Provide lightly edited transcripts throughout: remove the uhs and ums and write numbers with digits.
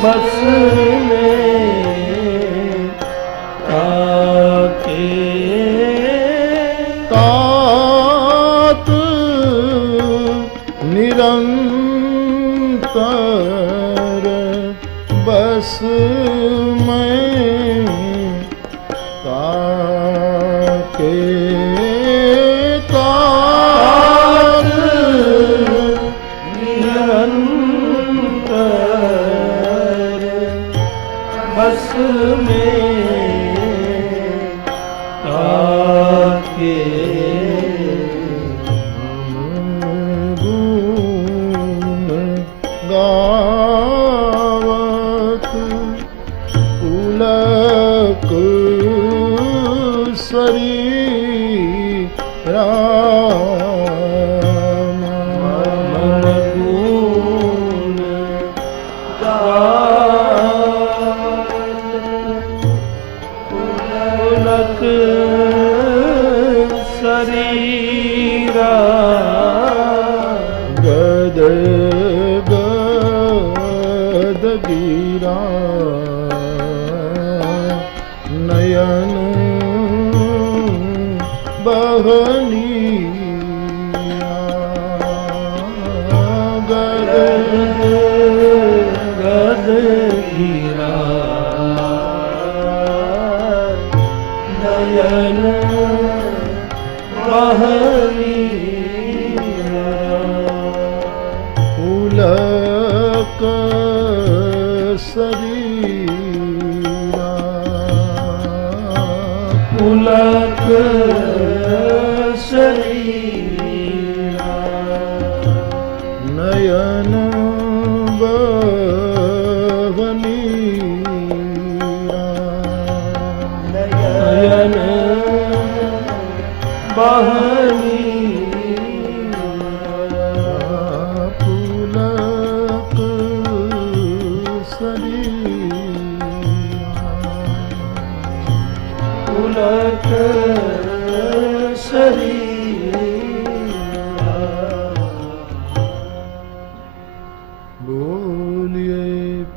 बस में के गावत पुलक शरीरा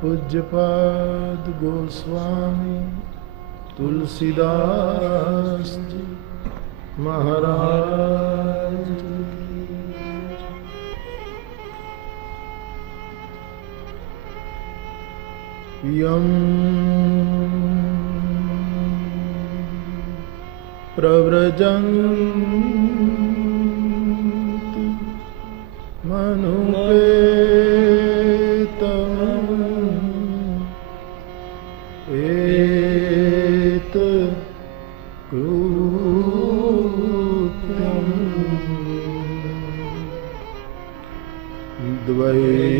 पूज्यपाद गोस्वामी तुलसीदास जी महाराज यं प्रव्रजन्ति मनुपेतम् एत कृत्यं द्वैपायनो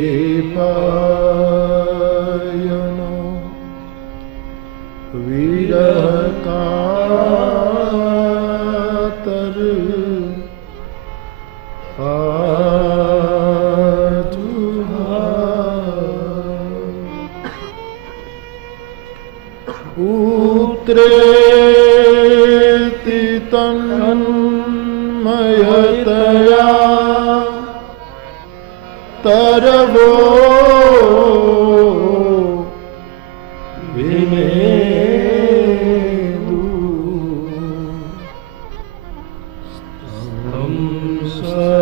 विरहकातर पुत्रेति तन्मयतया तरवो विनेदु तं सर्वभूत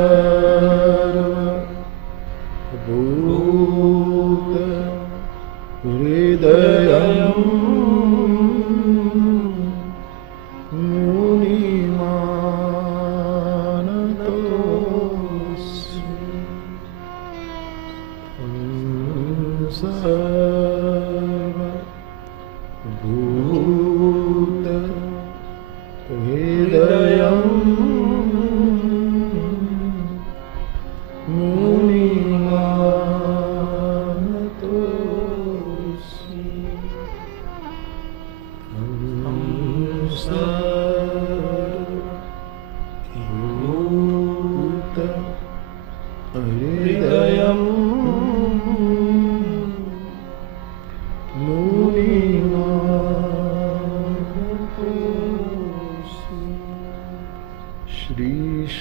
हृदयम्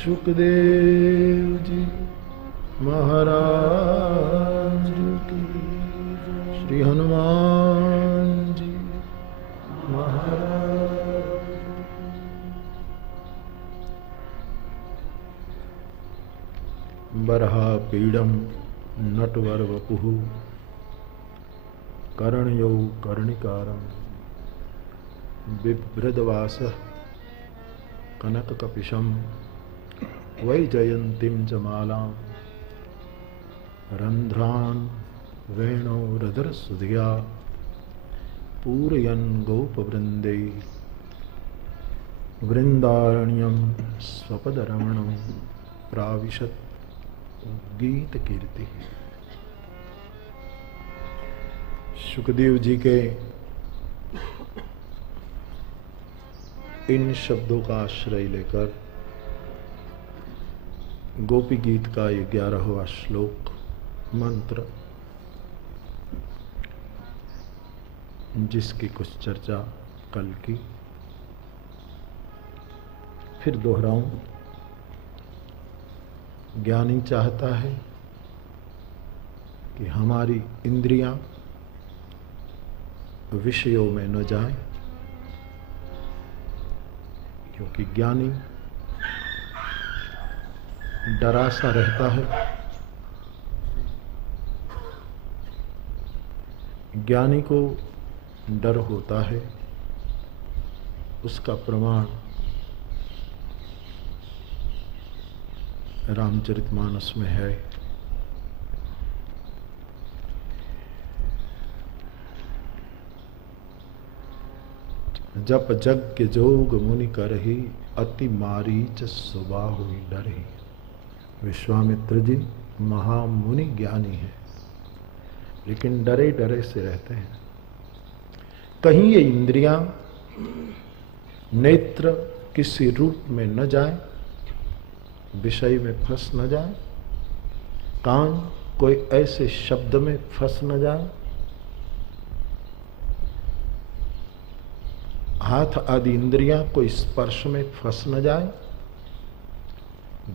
सुखदेव जी महाराज की, श्री हनुमान जी महाराज। बरहा पीड़म नटवर वपुः कर्णयो कर्णिकारं बिभ्रदवासः कनककपिशं वैजयन्तीं च मालां रन्ध्रान् वेणोरधरसुधिया पूरयन् गोपवृन्दे वृंदारण्यम स्वपदरमणम प्राविशत गीत कीर्ति। सुखदेव जी के इन शब्दों का आश्रय लेकर गोपी गीत का ये 11वां श्लोक मंत्र, जिसकी कुछ चर्चा कल की फिर दोहराऊं। ज्ञानी चाहता है कि हमारी इंद्रियां विषयों में न जाएं, क्योंकि ज्ञानी डरा सा रहता है। ज्ञानी को डर होता है, उसका प्रमाण रामचरितमानस में है। जप जग के जोग मुनि करही, अति मारीच सुबाहु डरही। विश्वामित्र जी महामुनि ज्ञानी है, लेकिन डरे डरे से रहते हैं। कहीं ये इंद्रियां नेत्र किसी रूप में न जाए, विषय में फंस न जाए, कान कोई ऐसे शब्द में फंस न जाए, हाथ आदि इंद्रियां कोई स्पर्श में फंस न जाए,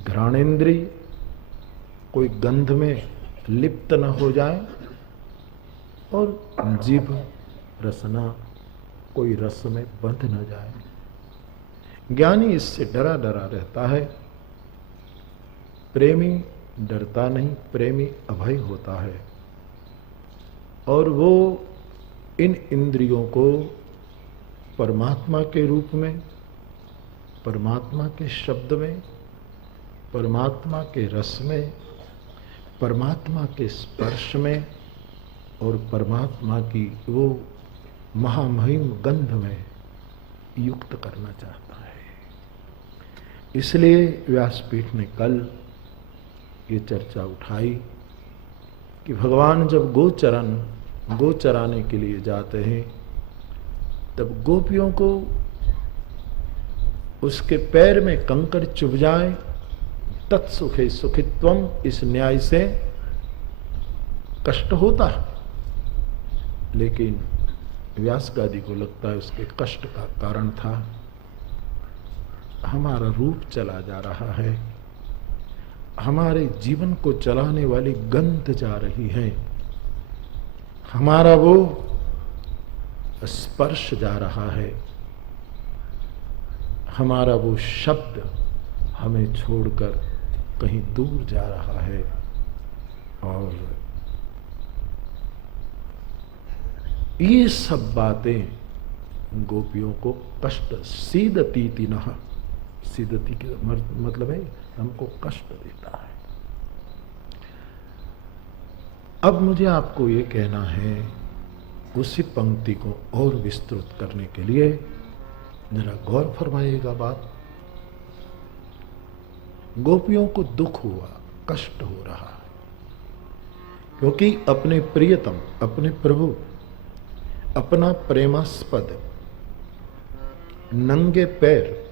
घ्राणेन्द्रिय कोई गंध में लिप्त न हो जाए, और जीभ रसना कोई रस में बंध न जाए। ज्ञानी इससे डरा डरा रहता है। प्रेमी डरता नहीं, प्रेमी अभय होता है, और वो इन इंद्रियों को परमात्मा के रूप में, परमात्मा के शब्द में, परमात्मा के रस में, परमात्मा के स्पर्श में और परमात्मा की वो महामहिम गंध में युक्त करना चाहता है। इसलिए व्यासपीठ ने कल ये चर्चा उठाई कि भगवान जब गो चराने के लिए जाते हैं, तब गोपियों को उसके पैर में कंकड़ चुभ जाए, तत्सुखे सुखित्वम, इस न्याय से कष्ट होता है। लेकिन व्यासगादी को लगता है उसके कष्ट का कारण था हमारा रूप चला जा रहा है, हमारे जीवन को चलाने वाली गंध जा रही है, हमारा वो स्पर्श जा रहा है, हमारा वो शब्द हमें छोड़कर कहीं दूर जा रहा है। और ये सब बातें गोपियों को कष्ट, सीदती नह, सीदती का मतलब है हमको कष्ट देता है। अब मुझे आपको ये कहना है, उसी पंक्ति को और विस्तृत करने के लिए जरा गौर फरमाइएगा बात। गोपियों को दुख हुआ, कष्ट हो रहा है, क्योंकि अपने प्रियतम, अपने प्रभु, अपना प्रेमास्पद नंगे पैर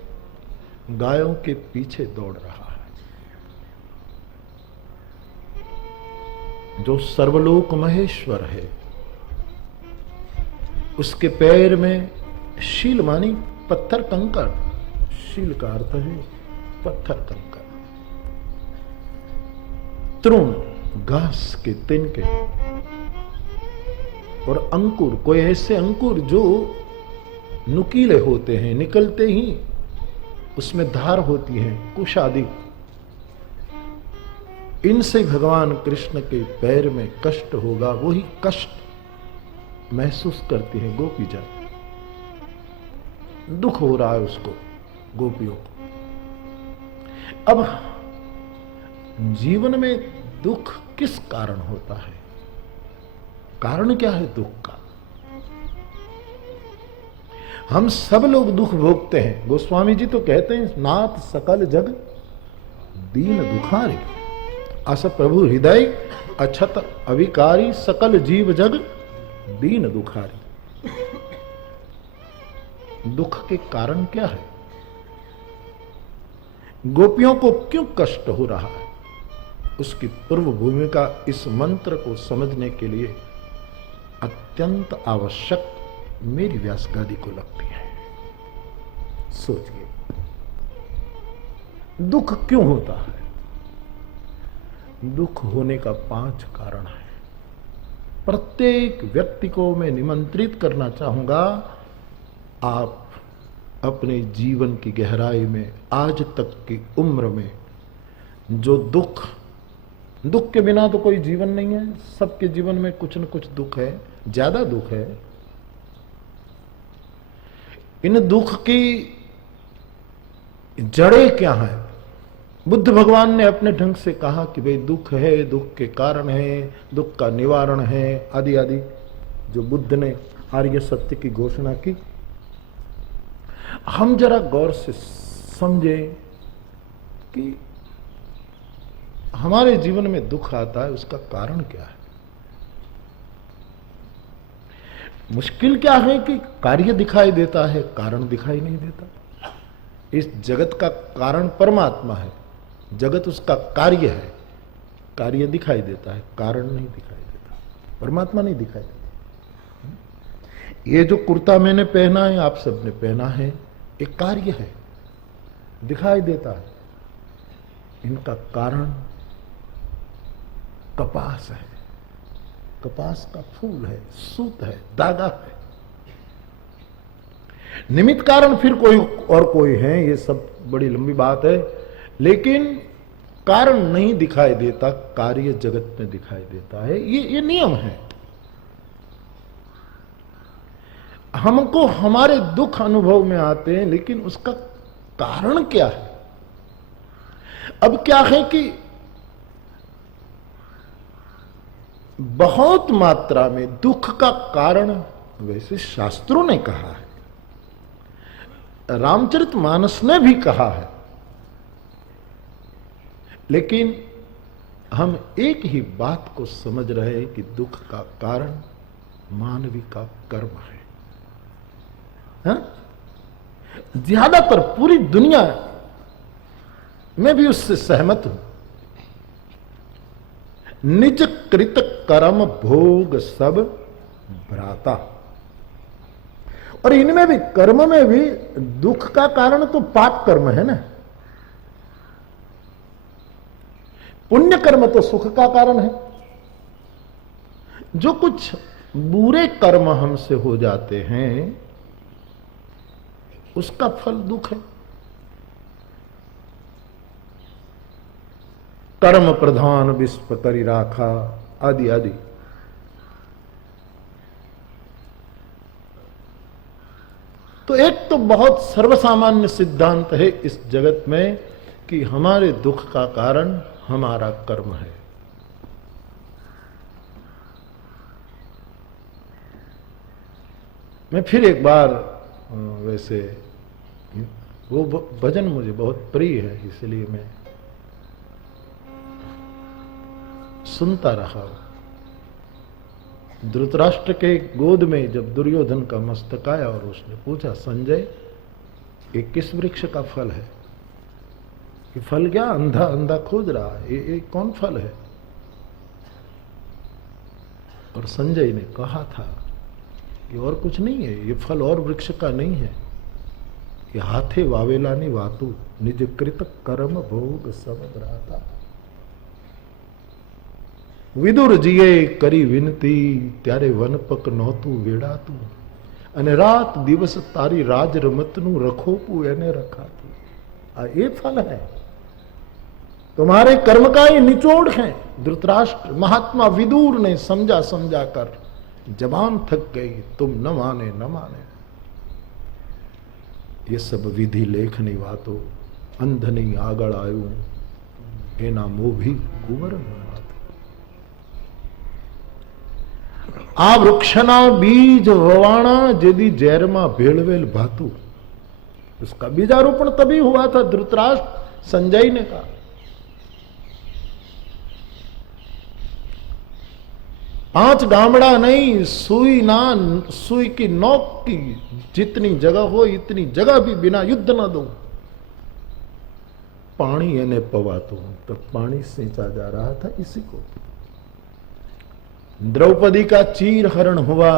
गायों के पीछे दौड़ रहा है। जो सर्वलोक महेश्वर है, उसके पैर में शील मानी पत्थर कंकड़, शील का अर्थ है पत्थर कंकड़, तृण घास के तिनके और अंकुर, कोई ऐसे अंकुर जो नुकीले होते हैं, निकलते ही उसमें धार होती है, कुश आदि। इनसे भगवान कृष्ण के पैर में कष्ट होगा, वही कष्ट महसूस करती है गोपी जन। दुख हो रहा है उसको, गोपियों को। अब जीवन में दुख किस कारण होता है? कारण क्या है दुख का? हम सब लोग दुख भोगते हैं। गोस्वामी जी तो कहते हैं नाथ सकल जग दीन दुखारी, अस प्रभु हृदय अछत अविकारी, सकल जीव जग दीन दुखारी। दुख के कारण क्या है? गोपियों को क्यों कष्ट हो रहा है? उसकी पूर्व भूमिका इस मंत्र को समझने के लिए अत्यंत आवश्यक मेरी व्यास गादी को लगती है। सोचिए, दुख क्यों होता है? दुख होने का 5 कारण है। प्रत्येक व्यक्ति को मैं निमंत्रित करना चाहूंगा, आप अपने जीवन की गहराई में, आज तक की उम्र में जो दुख के बिना तो कोई जीवन नहीं है। सबके जीवन में कुछ न कुछ दुख है, ज्यादा दुख है। इन दुख की जड़ें क्या है? बुद्ध भगवान ने अपने ढंग से कहा कि भाई दुख है, दुख के कारण है, दुख का निवारण है, आदि आदि जो बुद्ध ने आर्य सत्य की घोषणा की। हम जरा गौर से समझें कि हमारे जीवन में दुख आता है, उसका कारण क्या है? मुश्किल क्या है कि कार्य दिखाई देता है, कारण दिखाई नहीं देता। इस जगत का कारण परमात्मा है, जगत उसका कार्य है। कार्य दिखाई देता है, कारण नहीं दिखाई देता, परमात्मा नहीं दिखाई देता। ये जो कुर्ता मैंने पहना है, आप सबने पहना है, एक कार्य है, दिखाई देता है। इनका कारण कपास है, कपास का फूल है, सूत है, धागा है। निमित्त कारण फिर कोई और कोई है, ये सब बड़ी लंबी बात है। लेकिन कारण नहीं दिखाई देता, कार्य जगत में दिखाई देता है। ये नियम है। हमको हमारे दुख अनुभव में आते हैं, लेकिन उसका कारण क्या है? अब क्या है कि बहुत मात्रा में दुख का कारण वैसे शास्त्रों ने कहा है, रामचरितमानस ने भी कहा है, लेकिन हम एक ही बात को समझ रहे हैं कि दुख का कारण मानवी का कर्म है। हाँ? ज्यादातर पूरी दुनिया, मैं भी उससे सहमत हूं, निज कृत कर्म भोग सब भ्राता। और इनमें भी, कर्म में भी दुख का कारण तो पाप कर्म है ना। पुण्य कर्म तो सुख का कारण है। जो कुछ बुरे कर्म हमसे हो जाते हैं, उसका फल दुख है। कर्म प्रधान विश्व करि राखा, आदि आदि। तो एक तो बहुत सर्वसामान्य सिद्धांत है इस जगत में कि हमारे दुख का कारण हमारा कर्म है। मैं फिर एक बार, वैसे वो भजन मुझे बहुत प्रिय है, इसलिए मैं सुनता रहा। धृतराष्ट्र के गोद में जब दुर्योधन का मस्तक आया और उसने पूछा, संजय ये किस वृक्ष का फल है? ये फल क्या अंधा अंधा खोज रहा है, ये कौन फल है? और संजय ने कहा था, ये और कुछ नहीं है, ये फल और वृक्ष का नहीं है, ये हाथे वावेलानी वातु, निज कृत कर्म भोग सब भ्राता। विदुर जीए करी विनती, त्यारे वनपक नौतू वेड़ातू, अने रात दिवस तारी राज रमतनु रखोपू एने रखातू। ये फल है, तुम्हारे कर्म का ये निचोड़ है। धृतराष्ट्र महात्मा विदुर ने समझा समझा कर जबान थक गई, तुम न माने न माने। ये सब विधि लेखनी वातो, अंधनी आगड़ आयु, एना मोभी कुंवर। આ વૃક્ષના બીજ વવાણા જેદી ઝેરમાં ભેળવેલ ભાતું। उसका बीजारोपण तभी हुआ था। धृतराष्ट्र संजय ने कहा, पांच गामड़ा नहीं, सुई की नोक की जितनी जगह हो इतनी जगह भी बिना युद्ध न दो। पानी एने पवातो, तो पानी सींचा जा रहा था इसी को। द्रौपदी का चीर हरण हुआ,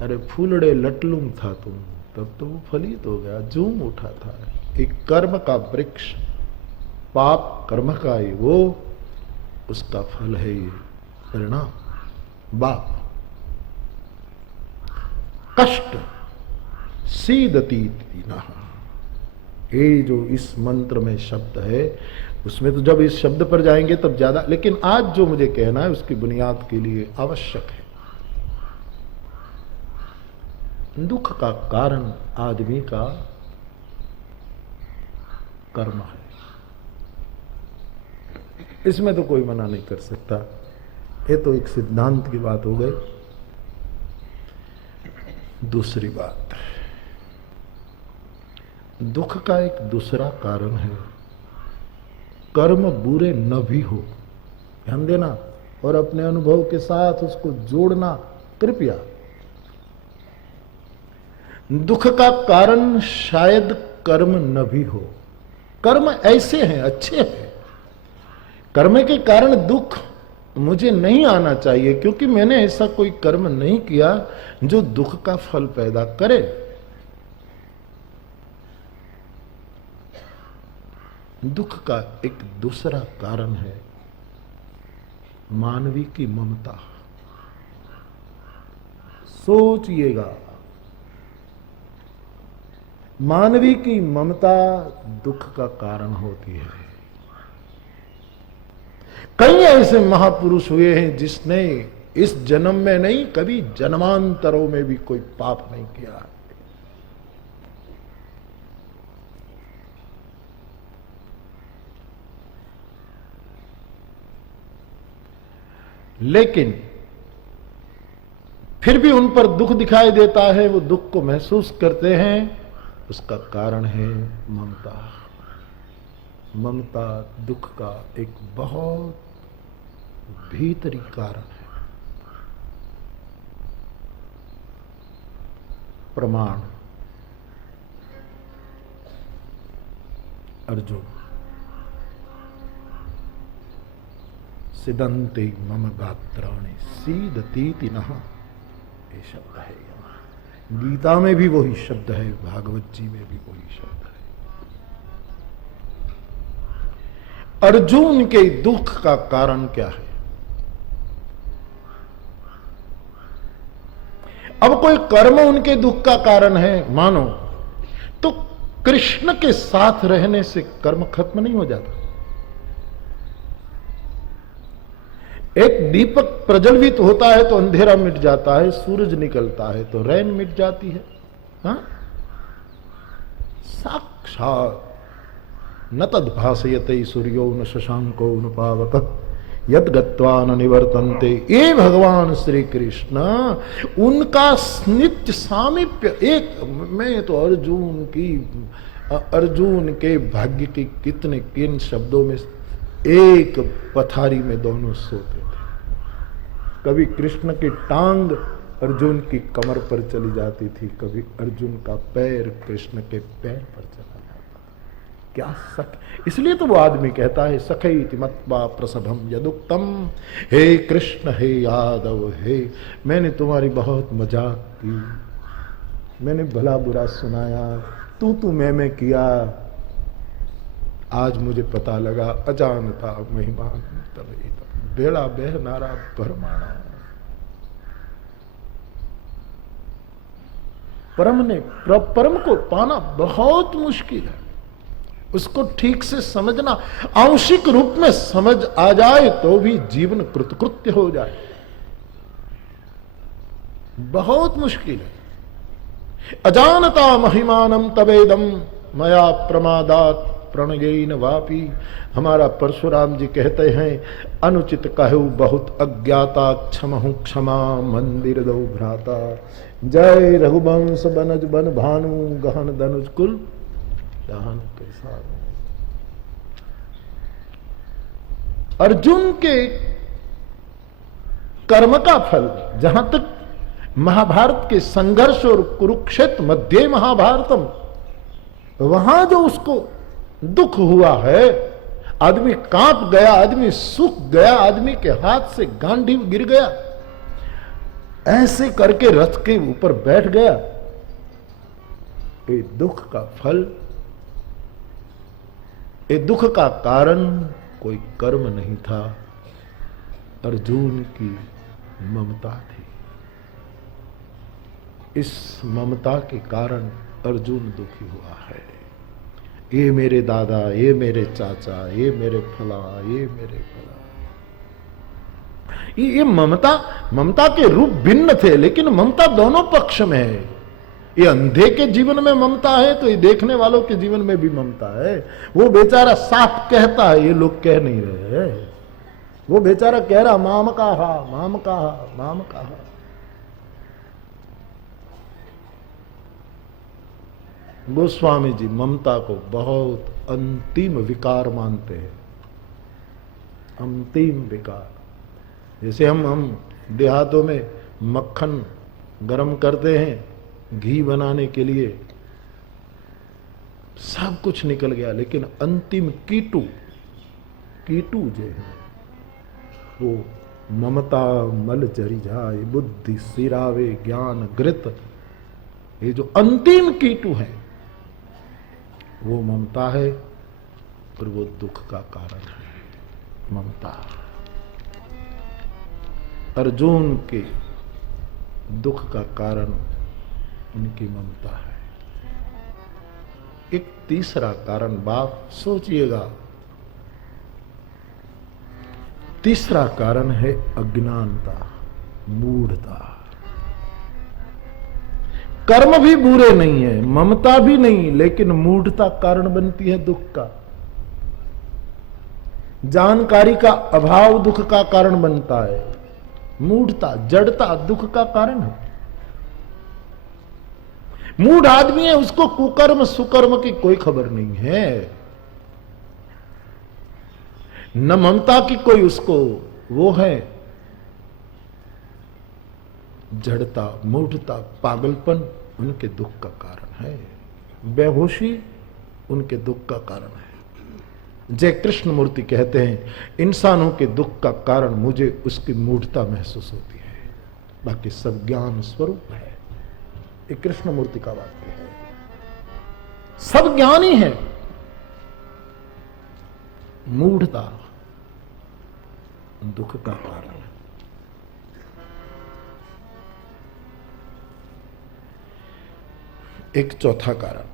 अरे फूलड़े लटलुम था तुम, तब तो वो फलित हो गया, झूम उठा था। एक कर्म का वृक्ष, पाप कर्म का ही वो, उसका फल है ये परिणाम। बाप कष्ट सीदती न, ये जो इस मंत्र में शब्द है, उसमें तो जब इस शब्द पर जाएंगे तब ज्यादा, लेकिन आज जो मुझे कहना है उसकी बुनियाद के लिए आवश्यक है। दुख का कारण आदमी का कर्म है, इसमें तो कोई मना नहीं कर सकता। ये तो एक सिद्धांत की बात हो गई। दूसरी बात, दुख का एक दूसरा कारण है, कर्म बुरे न भी हो, ध्यान देना और अपने अनुभव के साथ उसको जोड़ना कृपया। दुख का कारण शायद कर्म न भी हो, कर्म ऐसे हैं, अच्छे हैं, कर्म के कारण दुख मुझे नहीं आना चाहिए, क्योंकि मैंने ऐसा कोई कर्म नहीं किया जो दुख का फल पैदा करे। दुख का एक दूसरा कारण है मानवी की ममता। सोचिएगा, मानवी की ममता दुख का कारण होती है। कई ऐसे महापुरुष हुए हैं जिसने इस जन्म में नहीं, कभी जन्मांतरों में भी कोई पाप नहीं किया। लेकिन फिर भी उन पर दुख दिखाई देता है, वो दुख को महसूस करते हैं। उसका कारण है ममता। ममता दुख का एक बहुत भीतरी कारण है। प्रमाण, अर्जुन सिदंते मम गात्राणि सीदतीति नः, ये शब्द है। गीता में भी वही शब्द है, भागवत जी में भी वही शब्द है। अर्जुन के दुख का कारण क्या है? अब कोई कर्म उनके दुख का कारण है मानो, तो कृष्ण के साथ रहने से कर्म खत्म नहीं हो जाता। एक दीपक प्रज्वलित होता है तो अंधेरा मिट जाता है, सूरज निकलता है तो रैन मिट जाती है। हाँ? साक्षात न तद्भासयते सूर्यो न शशांको न पावकः यद गत्वा न निवर्तन्ते, ये भगवान श्री कृष्ण, उनका नित्य सामीप्य। एक मैं तो अर्जुन के भाग्य की कितने किन शब्दों में, एक पथारी में दोनों सोते थे। कभी कृष्ण की टांग अर्जुन की कमर पर चली जाती थी, कभी अर्जुन का पैर कृष्ण के पैर पर चला जाता था। क्या सख, इसलिए तो वो आदमी कहता है सखैति मत्वा प्रसभम यदुक्तम, हे कृष्ण हे यादव हे, मैंने तुम्हारी बहुत मजाक की, मैंने भला बुरा सुनाया, तू मैं किया, आज मुझे पता लगा अजानता महिमान तवे बेड़ा बहनारा भरमाना। परम को पाना बहुत मुश्किल है। उसको ठीक से समझना, आंशिक रूप में समझ आ जाए तो भी जीवन कृतकृत्य हो जाए, बहुत मुश्किल है। अजानता महिमानम तवेदम मया प्रमादात प्रणयेन वापी। हमारा परशुराम जी कहते हैं, अनुचित कहु बहुत अज्ञाता, क्षमहु क्षमा मंदिर दो भ्राता। जय रघुवंश बनज बन भानु, गहन धनुज कुल दहन के साथ। अर्जुन के कर्म का फल, जहां तक महाभारत के संघर्ष और कुरुक्षेत्र मध्य महाभारतम, वहां जो उसको दुख हुआ है, आदमी कांप गया, आदमी सूख गया, आदमी के हाथ से गांडीव गिर गया, ऐसे करके रथ के ऊपर बैठ गया। ये दुख का फल, ये दुख का कारण कोई कर्म नहीं था, अर्जुन की ममता थी। इस ममता के कारण अर्जुन दुखी हुआ है। ये मेरे दादा, ये मेरे चाचा, ये मेरे फला, ये मेरे फला। ये ममता के रूप भिन्न थे, लेकिन ममता दोनों पक्ष में है। ये अंधे के जीवन में ममता है, तो ये देखने वालों के जीवन में भी ममता है। वो बेचारा साफ कहता है, ये लोग कह नहीं रहे हैं। वो बेचारा कह रहा माम कहा, माम कहा, माम कहा। गोस्वामी जी ममता को बहुत अंतिम विकार मानते हैं, अंतिम विकार। जैसे हम देहातों में मक्खन गरम करते हैं घी बनाने के लिए, सब कुछ निकल गया, लेकिन अंतिम कीटू जो है वो ममता मल चरी जाए, बुद्धि सिरावे ज्ञान घृत। ये जो अंतिम कीटू है वो ममता है, और वो दुख का कारण है। ममता अर्जुन के दुख का कारण उनकी ममता है। एक तीसरा कारण बाप सोचिएगा, तीसरा कारण है अज्ञानता, मूढ़ता। कर्म भी बुरे नहीं है, ममता भी नहीं, लेकिन मूढ़ता कारण बनती है दुख का। जानकारी का अभाव दुख का कारण बनता है। मूढ़ता, जड़ता दुख का कारण है। मूढ़ आदमी है, उसको कुकर्म सुकर्म की कोई खबर नहीं है, न ममता की कोई उसको वो है। जड़ता, मूढ़ता, पागलपन उनके दुख का कारण है। बेहोशी उनके दुख का कारण है। जय कृष्ण मूर्ति कहते हैं, इंसानों के दुख का कारण मुझे उसकी मूढ़ता महसूस होती है, बाकी सब ज्ञान स्वरूप है। ये कृष्ण मूर्ति का वाक्य है। सब ज्ञानी है, मूढ़ता दुख का कारण है। एक चौथा कारण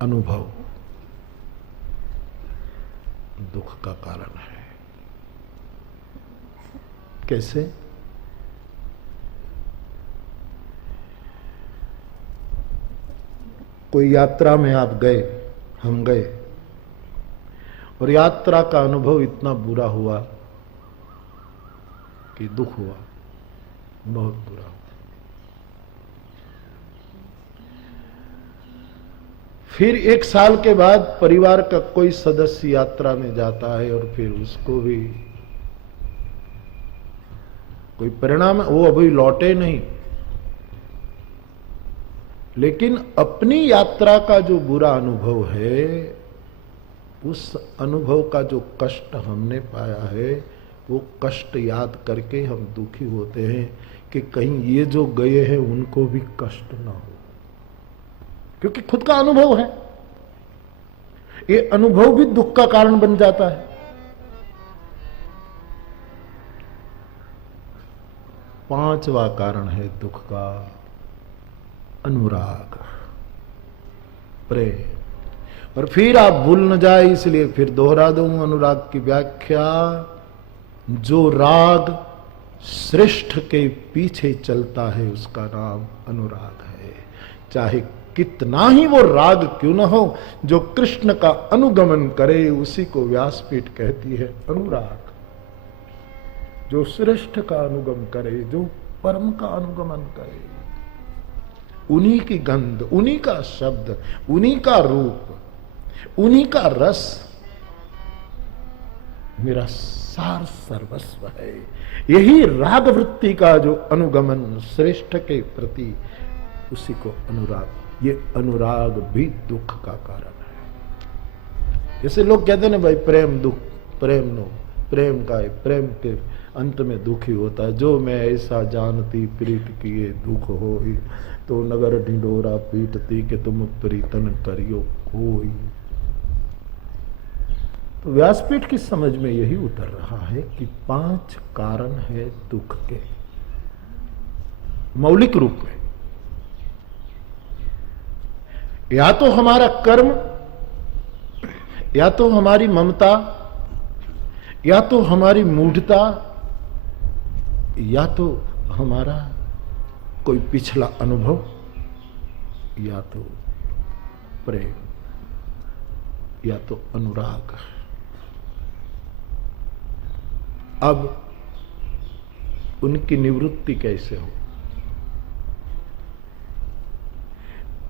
अनुभव दुख का कारण है। कैसे? कोई यात्रा में आप गए, हम गए, और यात्रा का अनुभव इतना बुरा हुआ कि दुख हुआ, बहुत बुरा हुआ। फिर एक साल के बाद परिवार का कोई सदस्य यात्रा में जाता है और फिर उसको भी कोई परिणाम, वो अभी लौटे नहीं, लेकिन अपनी यात्रा का जो बुरा अनुभव है, उस अनुभव का जो कष्ट हमने पाया है, वो कष्ट याद करके हम दुखी होते हैं कि कहीं ये जो गए हैं उनको भी कष्ट ना हो, क्योंकि खुद का अनुभव है। ये अनुभव भी दुख का कारण बन जाता है। पांचवा कारण है दुख का अनुराग, प्रेम। और फिर आप भूल न जाए, इसलिए फिर दोहरा दूं अनुराग की व्याख्या। जो राग श्रेष्ठ के पीछे चलता है उसका नाम अनुराग है। चाहे कितना ही वो राग क्यों न हो, जो कृष्ण का अनुगमन करे उसी को व्यासपीठ कहती है अनुराग। जो श्रेष्ठ का अनुगम करे, जो परम का अनुगमन करे, उन्हीं की गंध, उन्हीं का शब्द, उन्हीं का रूप, उन्हीं का रस मेरा सार सर्वस्व है। यही राग वृत्ति का जो अनुगमन श्रेष्ठ के प्रति, उसी को अनुराग। ये अनुराग भी दुख का कारण है। जैसे लोग कहते हैं ना भाई प्रेम दुख, प्रेम नो, प्रेम का है, प्रेम के अंत में दुख ही होता है। जो मैं ऐसा जानती प्रीत किए दुख हो ही, तो नगर ढिंडोरा पीटती कि तुम प्रीतन करियो कोई। तो व्यासपीठ की समझ में यही उतर रहा है कि 5 कारण है दुख के मौलिक रूप में। या तो हमारा कर्म, या तो हमारी ममता, या तो हमारी मूढ़ता, या तो हमारा कोई पिछला अनुभव, या तो प्रेम, या तो अनुराग। अब उनकी निवृत्ति कैसे हो?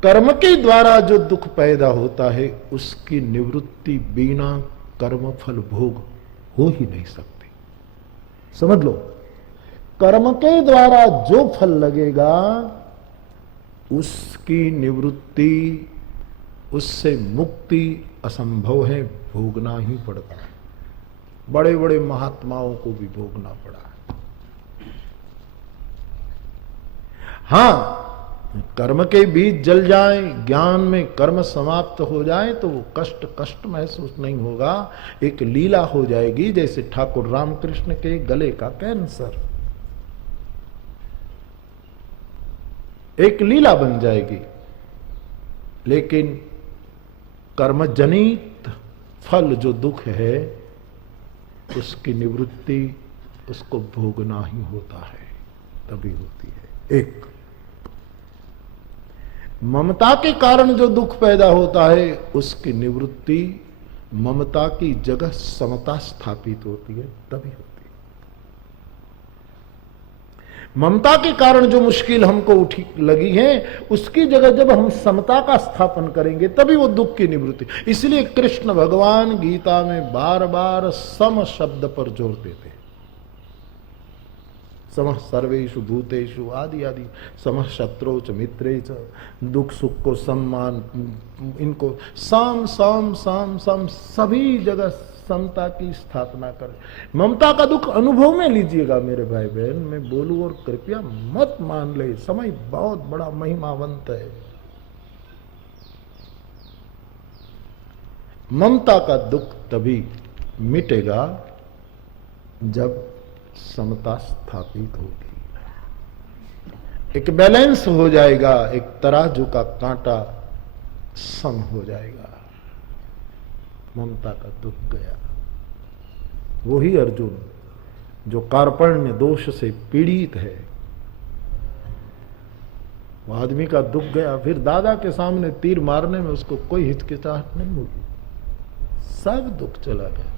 कर्म के द्वारा जो दुख पैदा होता है उसकी निवृत्ति बिना कर्म फल भोग हो ही नहीं सकती। समझ लो, कर्म के द्वारा जो फल लगेगा उसकी निवृत्ति, उससे मुक्ति असंभव है, भोगना ही पड़ता है। बड़े बड़े महात्माओं को भी भोगना पड़ा है। हां, कर्म के बीज जल जाए, ज्ञान में कर्म समाप्त हो जाए तो वो कष्ट महसूस नहीं होगा। एक लीला हो जाएगी, जैसे ठाकुर रामकृष्ण के गले का कैंसर, एक लीला बन जाएगी। लेकिन कर्मजनित फल जो दुख है उसकी निवृत्ति, उसको भोगना ही होता है, तभी होती है। एक ममता के कारण जो दुख पैदा होता है उसकी निवृत्ति ममता की जगह समता स्थापित होती है, तभी होती है। ममता के कारण जो मुश्किल हमको उठी लगी है उसकी जगह जब हम समता का स्थापन करेंगे तभी वो दुख की निवृत्ति। इसलिए कृष्ण भगवान गीता में बार बार सम शब्द पर जोर देते हैं। समः सर्वेषु भूतेषु आदि आदि, समः शत्रौ च मित्रे च, दुख सुख को सम्मान, इनको साम साम साम साम, सभी जगह समता की स्थापना करें। ममता का दुख अनुभव में लीजिएगा मेरे भाई बहन, मैं बोलूं और कृपया मत मान ले, समय बहुत बड़ा महिमावंत है। ममता का दुख तभी मिटेगा जब समता स्थापित होगी, एक बैलेंस हो जाएगा, एक तराजू का कांटा सम हो जाएगा। ममता का दुख गया। वही अर्जुन जो कार्पण्य दोष से पीड़ित है, वो आदमी का दुख गया, फिर दादा के सामने तीर मारने में उसको कोई हिचकिचाहट नहीं होगी, सब दुख चला गया,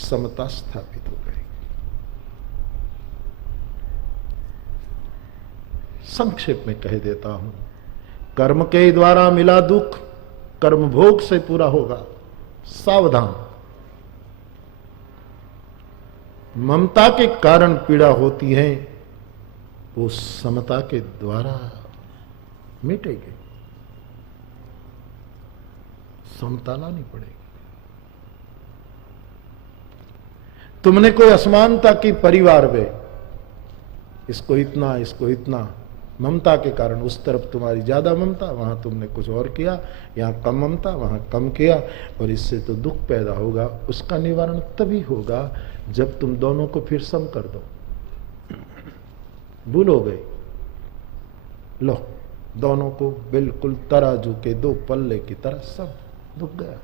समता स्थापित हो गई। संक्षेप में कह देता हूं, कर्म के द्वारा मिला दुख कर्म भोग से पूरा होगा, सावधान। ममता के कारण पीड़ा होती है, वो समता के द्वारा मिटेगी, समता लानी पड़ेगी। तुमने कोई असमानता की परिवार में, इसको इतना इसको इतना, ममता के कारण उस तरफ तुम्हारी ज्यादा ममता, वहां तुमने कुछ और किया, यहां कम ममता वहां कम किया, और इससे तो दुख पैदा होगा। उसका निवारण तभी होगा जब तुम दोनों को फिर सम कर दो। भूल हो गई, लो दोनों को बिल्कुल तराजू के दो पल्ले की तरह सब दुख गया।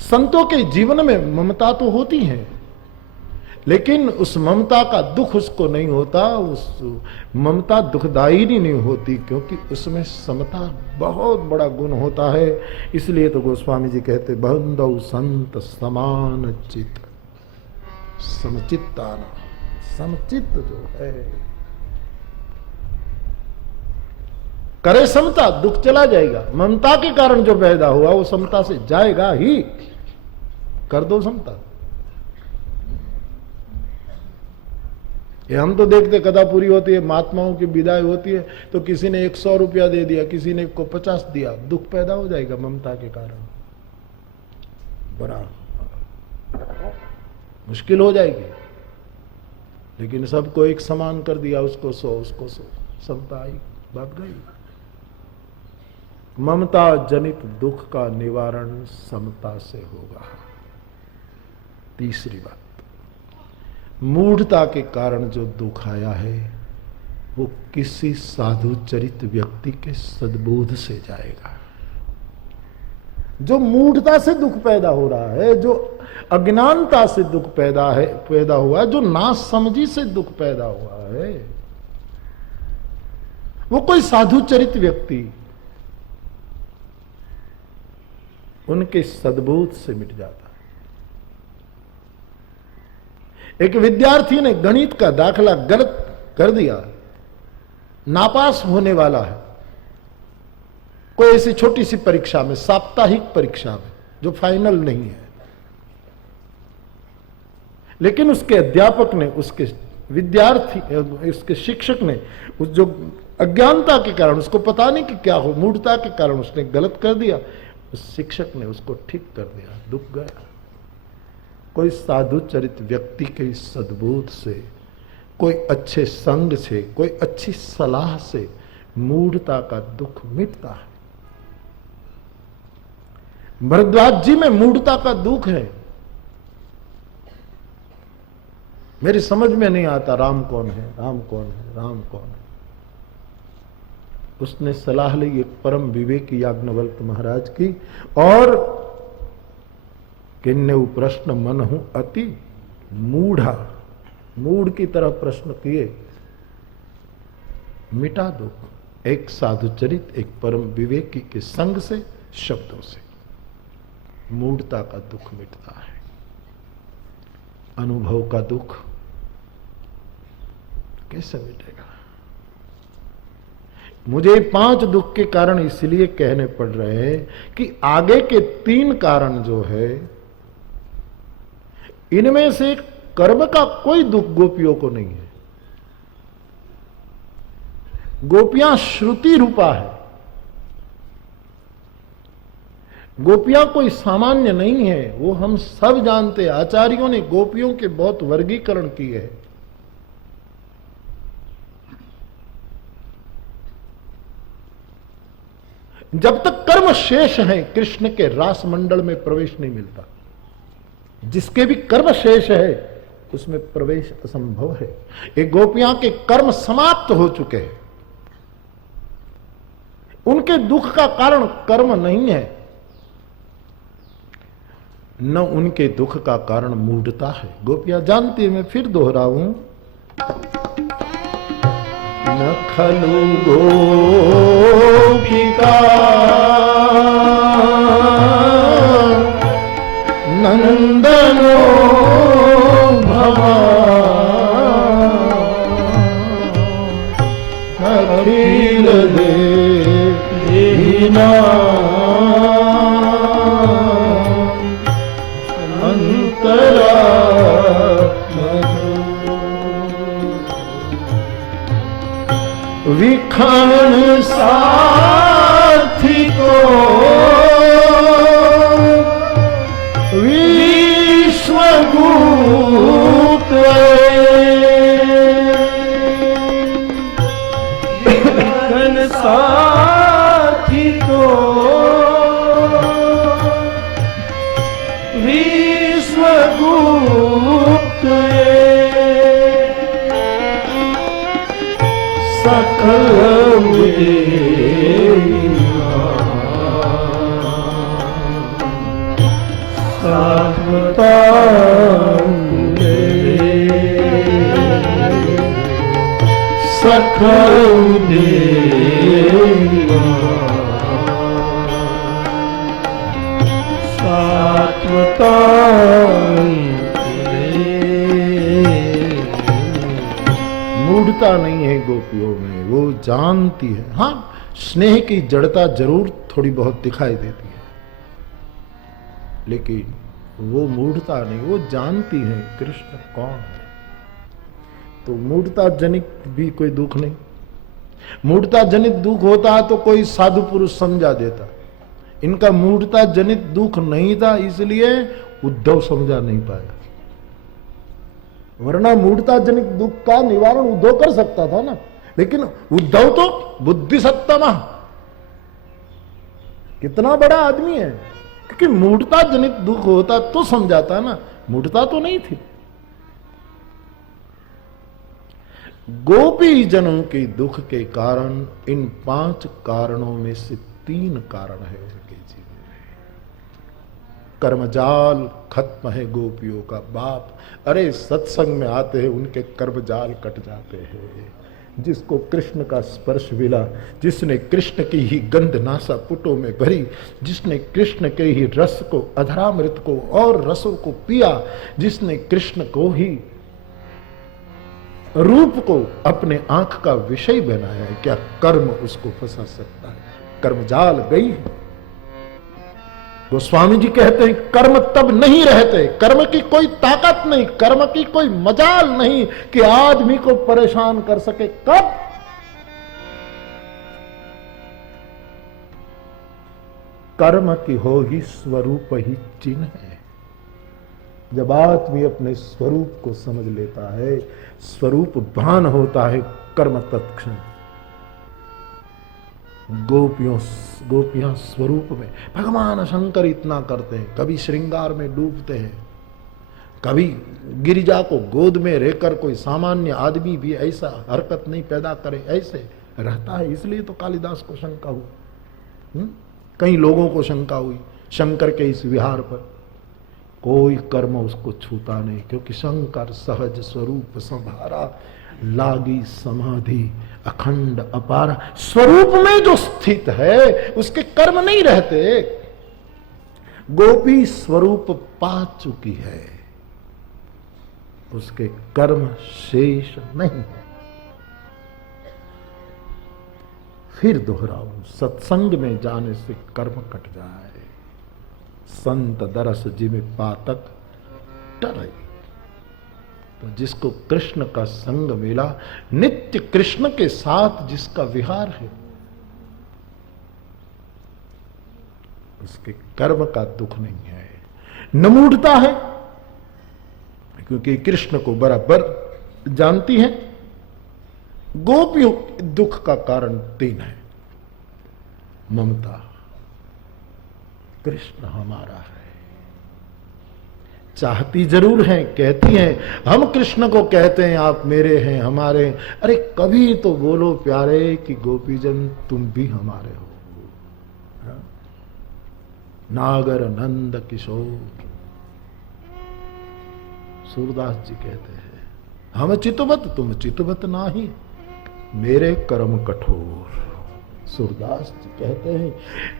संतों के जीवन में ममता तो होती है, लेकिन उस ममता का दुख उसको नहीं होता, उस ममता दुखदायी नहीं होती, क्योंकि उसमें समता बहुत बड़ा गुण होता है। इसलिए तो गोस्वामी जी कहते बंधु संत समान चित समचित्ताना, समचित्त जो है करे समता, दुख चला जाएगा। ममता के कारण जो पैदा हुआ वो समता से जाएगा ही। कर दो समता। ये हम तो देखते कदा पूरी होती है, महात्माओं की विदाई होती है तो किसी ने 100 रुपया दे दिया, किसी ने को 50 दिया, दुख पैदा हो जाएगा ममता के कारण, बड़ा मुश्किल हो जाएगी। लेकिन सबको एक समान कर दिया, उसको 100 उसको 100, समता आई, बात गई। ममता जनित दुख का निवारण समता से होगा। तीसरी बात, मूढ़ता के कारण जो दुख आया है वो किसी साधु चरित व्यक्ति के सद्बोध से जाएगा। जो मूढ़ता से दुख पैदा हो रहा है, जो अज्ञानता से दुख पैदा हुआ है, जो नासमझी से दुख पैदा हुआ है, वो कोई साधु चरित व्यक्ति उनके सद्बोध से मिट जाता। एक विद्यार्थी ने गणित का दाखला गलत कर दिया, नापास होने वाला है, कोई ऐसी छोटी सी परीक्षा में, साप्ताहिक परीक्षा में जो फाइनल नहीं है, लेकिन उसके अध्यापक ने, उसके विद्यार्थी, उसके शिक्षक ने उस जो अज्ञानता के कारण, उसको पता नहीं कि क्या हो, मूढ़ता के कारण उसने गलत कर दिया, उस शिक्षक ने उसको ठीक कर दिया, दुख गया। कोई साधु चरित व्यक्ति के सद्बोध से, कोई अच्छे संग से, कोई अच्छी सलाह से मूढ़ता का दुख मिटता है। भरद्वाज जी में मूढ़ता का दुख है। मेरी समझ में नहीं आता राम कौन है, राम कौन है, राम कौन है। उसने सलाह ली एक परम विवेकी याज्ञवल्क्य महाराज की, और किन्ने प्रश्न मन हूं अति मूढ़ा, मूढ़ की तरह प्रश्न किए, मिटा दुख एक साधु चरित, एक परम विवेकी के संग से, शब्दों से मूढ़ता का दुख मिटता है। अनुभव का दुख कैसे मिटेगा? मुझे 5 दुख के कारण इसलिए कहने पड़ रहे हैं कि आगे के 3 कारण जो है, इनमें से कर्म का कोई दुख गोपियों को नहीं है। गोपियां श्रुति रूपा है, गोपियां कोई सामान्य नहीं है, वो हम सब जानते हैं। आचार्यों ने गोपियों के बहुत वर्गीकरण किए हैं। जब तक कर्म शेष है, कृष्ण के रास मंडल में प्रवेश नहीं मिलता। जिसके भी कर्म शेष है उसमें प्रवेश असंभव है। ये गोपियां के कर्म समाप्त हो चुके हैं, उनके दुख का कारण कर्म नहीं है, न उनके दुख का कारण मूढ़ता है। गोपियां जानती है, मैं फिर दोहराऊं, न खलु गोपिका नंदनो अखिल देना अंतरा विखन साथी को विश्वगुप्त विखन साथी को विश्वगुप्त सकल साधता मूढ़ता नहीं है गोपियों में, वो जानती है। हाँ, स्नेह की जड़ता जरूर थोड़ी बहुत दिखाई देती है, लेकिन वो मूढ़ता नहीं, वो जानती है कृष्ण कौन है। तो मूढ़ता जनित भी कोई दुख नहीं। मूढ़ता जनित दुख होता तो कोई साधु पुरुष समझा देता। इनका मूढ़ता जनित दुख नहीं था, इसलिए उद्धव समझा नहीं पाया। वरना मूढ़ता जनित दुख का निवारण उद्धव कर सकता था ना, लेकिन उद्धव तो बुद्धि सत्तम, कितना बड़ा आदमी है, क्योंकि मूढ़ता जनित दुख होता तो समझाता ना, मूढ़ता तो नहीं थी। गोपी जनों के दुख के कारण इन 5 कारणों में से 3 कारण है उनके जीवन में। कर्मजाल खत्म है गोपियों का बाप। अरे सत्संग में आते हैं उनके कर्मजाल कट जाते हैं। जिसको कृष्ण का स्पर्श मिला, जिसने कृष्ण की ही गंध नासा पुटों में भरी, जिसने कृष्ण के ही रस को, अधरामृत को और रसों को पिया, जिसने कृष्ण को ही रूप को अपने आंख का विषय बनाया है, क्या कर्म उसको फंसा सकता है? कर्मजाल गई। गोस्वामी जी कहते हैं कर्म तब नहीं रहते, कर्म की कोई ताकत नहीं, कर्म की कोई मजाल नहीं कि आदमी को परेशान कर सके। कब? कर्म की होगी स्वरूप ही चिन्ह है। जब आदमी अपने स्वरूप को समझ लेता है, स्वरूप भान होता है, कर्म तत्क्षण। गोपियां स्वरूप में, भगवान शंकर इतना करते हैं, कभी श्रृंगार में डूबते हैं, कभी गिरिजा को गोद में रहकर कोई सामान्य आदमी भी ऐसा हरकत नहीं पैदा करे, ऐसे रहता है। इसलिए तो कालिदास को शंका हुई, कई लोगों को शंका हुई शंकर के इस विहार पर। कोई कर्म उसको छूता नहीं, क्योंकि शंकर सहज स्वरूप संभारा, लागी समाधि अखंड अपार। स्वरूप में जो स्थित है उसके कर्म नहीं रहते। गोपी स्वरूप पा चुकी है, उसके कर्म शेष नहीं है। फिर दोहराऊं, सत्संग में जाने से कर्म कट जाए। संत दरस जिमे पातक टरे। तो जिसको कृष्ण का संग मिला, नित्य कृष्ण के साथ जिसका विहार है, उसके कर्म का दुख नहीं है, न मूढ़ता है, क्योंकि कृष्ण को बराबर जानती है। गोपियों के दुख का कारण 3 है। ममता, कृष्ण हमारा है, चाहती जरूर है, कहती हैं हम कृष्ण को कहते हैं आप मेरे हैं, हमारे। अरे कभी तो बोलो प्यारे कि गोपीजन तुम भी हमारे हो। नागर नंद किशोर, सूरदास जी कहते हैं हम चितवत तुम चितवत नाही, मेरे कर्म कठोर। सूरदास जी कहते हैं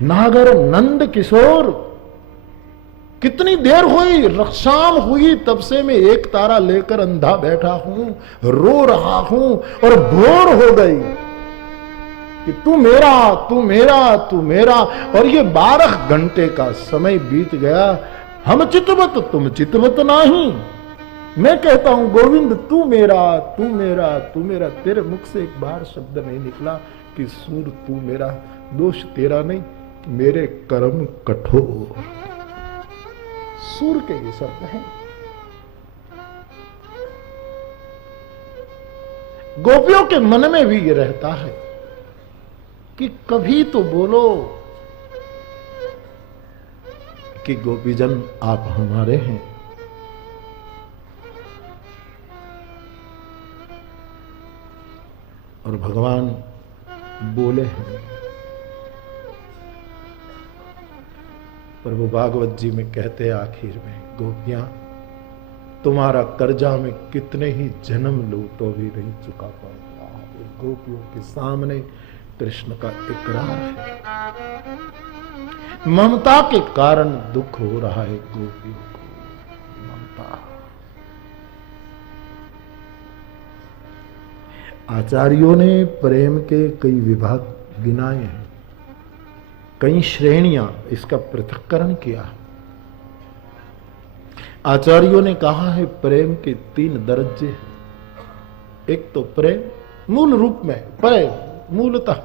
नागर नंद किशोर, कितनी देर हुई, शाम हुई, तब से मैं एक तारा लेकर अंधा बैठा हूं, रो रहा हूं और भोर हो गई कि तू मेरा तू मेरा तू मेरा। और ये 12 घंटे का समय बीत गया, हम चितवत तुम चितवत नहीं। मैं कहता हूं गोविंद तू मेरा तू मेरा तू मेरा, तेरे मुख से एक बार शब्द नहीं निकला कि सूर तू मेरा। दोष तेरा नहीं, मेरे कर्म कठोर। सूर के ये शब्द हैं। गोपियों के मन में भी ये रहता है कि कभी तो बोलो कि गोपीजन आप हमारे हैं। और भगवान बोले हैं। प्रभु भागवत जी में कहते हैं आखिर में, गोपियां तुम्हारा कर्जा में कितने ही जन्म लो तो भी नहीं चुका पाऊंगा। गोपियों के सामने कृष्ण का इकरार है। ममता के कारण दुख हो रहा है गोपियों को। ममता। आचार्यों ने प्रेम के कई विभाग गिनाए हैं, कई श्रेणियां, इसका पृथक्करण किया। आचार्यों ने कहा है प्रेम के 3 दर्जे। एक तो प्रेम मूल रूप में, प्रेम मूलतः,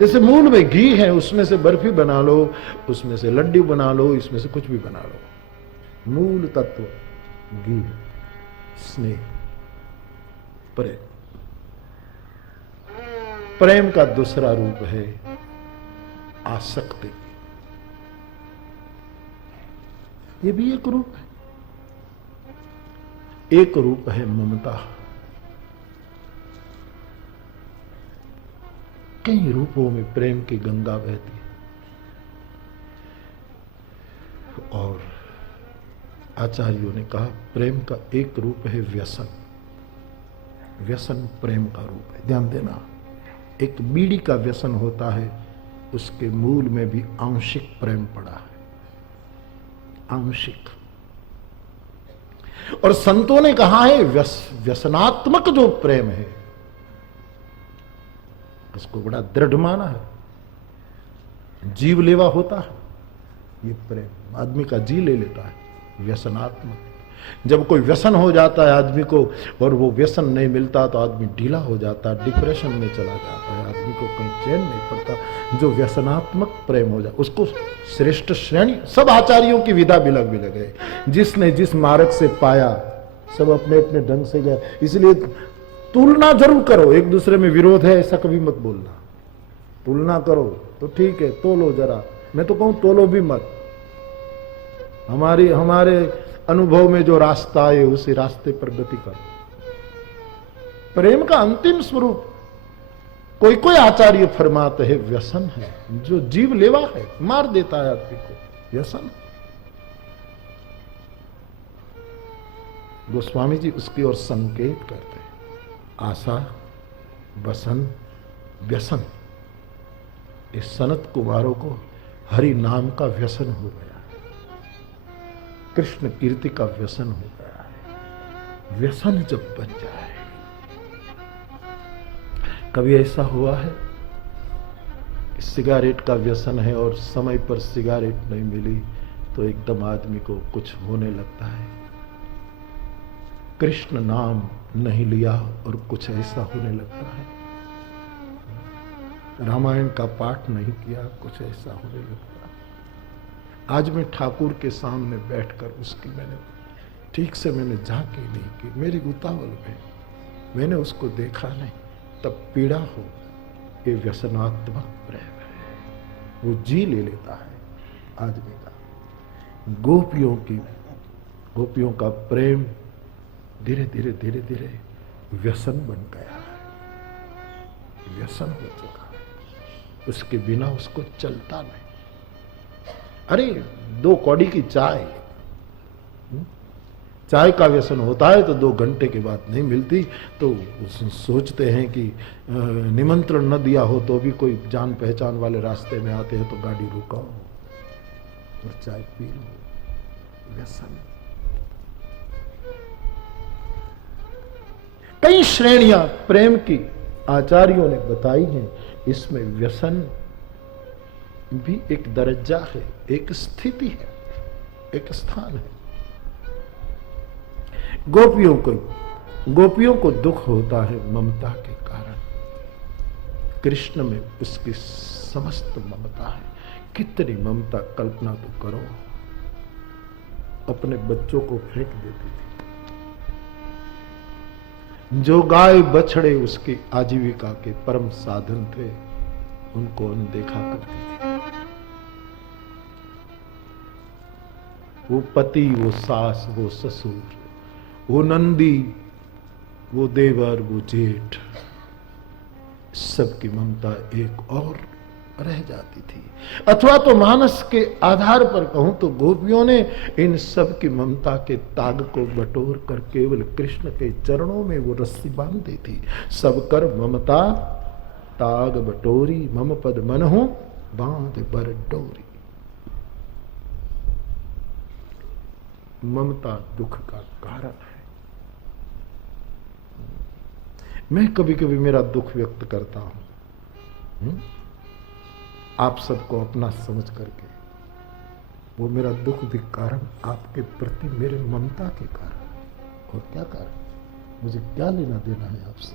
जैसे मूल में घी है, उसमें से बर्फी बना लो, उसमें से लड्डू बना लो, इसमें से कुछ भी बना लो, मूल तत्व घी, स्नेह, प्रेम। प्रेम का दूसरा रूप है आसक्ति। ये भी एक रूप है। एक रूप है ममता। कई रूपों में प्रेम की गंगा बहती है। और आचार्यों ने कहा प्रेम का एक रूप है व्यसन। व्यसन प्रेम का रूप है। ध्यान देना, एक बीड़ी का व्यसन होता है, उसके मूल में भी आंशिक प्रेम पड़ा है, आंशिक। और संतों ने कहा है व्यसनात्मक जो प्रेम है उसको बड़ा दृढ़ माना है, जीवलेवा होता है ये प्रेम, आदमी का जी ले लेता है। व्यसनात्मक, जब कोई व्यसन हो जाता है आदमी को और वो व्यसन नहीं मिलता तो आदमी ढीला हो जाता है, डिप्रेशन में चला जाता है, आदमी को कहीं चैन नहीं पड़ता। जो व्यसनात्मक प्रेम हो जाए उसको श्रेष्ठ श्रेणी, सब आचार्यों की विधा बिलग बिलग है। जिसने जिस मार्ग से पाया सब अपने अपने ढंग से गया। इसलिए तुलना जरूर करो, एक दूसरे में विरोध है ऐसा कभी मत बोलना। तुलना करो तो ठीक है, तोलो जरा, मैं तो कहूं तोलो भी मत। हमारे अनुभव में जो रास्ता है उसी रास्ते पर गति करो। प्रेम का अंतिम स्वरूप कोई कोई आचार्य फरमाते हैं व्यसन है, जो जीव लेवा है, मार देता है आदमी को, व्यसन। गोस्वामी जी उसकी ओर संकेत करते हैं, आशा, बसन, व्यसन। इस सनत कुमारों को हरि नाम का व्यसन हो गया, कृष्ण कीर्ति का व्यसन हो गया है। व्यसन जब बन जाए, कभी ऐसा हुआ है सिगारेट का व्यसन है और समय पर सिगारेट नहीं मिली तो एकदम आदमी को कुछ होने लगता है। कृष्ण नाम नहीं लिया और कुछ ऐसा होने लगता है। रामायण का पाठ नहीं किया, कुछ ऐसा होने लगता है। आज मैं ठाकुर के सामने बैठकर उसकी मैंने ठीक से झांकी नहीं की, मेरी उतावल में मैंने उसको देखा नहीं, तब पीड़ा हो। ये व्यसनात्मक प्रेम है, वो जी ले लेता है आदमी का। गोपियों का प्रेम धीरे धीरे धीरे धीरे व्यसन बन गया है, व्यसन हो चुका है। उसके बिना उसको चलता नहीं। अरे 2 कौड़ी की चाय का व्यसन होता है तो 2 घंटे के बाद नहीं मिलती तो सोचते हैं कि निमंत्रण न दिया हो तो भी कोई जान पहचान वाले रास्ते में आते हैं तो गाड़ी रुकाओ और चाय पी लो। व्यसन। कई श्रेणियां प्रेम की आचार्यों ने बताई हैं, इसमें व्यसन भी एक दर्जा है, एक स्थिति है, एक स्थान है। गोपियों को दुख होता है ममता के कारण। कृष्ण में उसकी समस्त ममता है। कितनी ममता, कल्पना तो करो, अपने बच्चों को फेंक देती थी। जो गाय बछड़े उसकी आजीविका के परम साधन थे उनको अनदेखा करती थी। वो पति, वो सास, वो ससुर, वो नंदी, वो देवर, वो जेठ, सबकी ममता एक और रह जाती थी। अथवा तो मानस के आधार पर कहूं तो गोपियों ने इन सब की ममता के ताग को बटोर कर केवल कृष्ण के चरणों में वो रस्सी बांध दी थी। सब कर ममता ताग बटोरी, मम पद मनहु बांध बर डोरी। ममता दुख का कारण है। मैं कभी कभी मेरा दुख व्यक्त करता हूं, आप सबको अपना समझ करके। वो मेरा दुख भी कारण आपके प्रति मेरे ममता के कारण। और क्या कारण? मुझे क्या लेना देना है आपसे?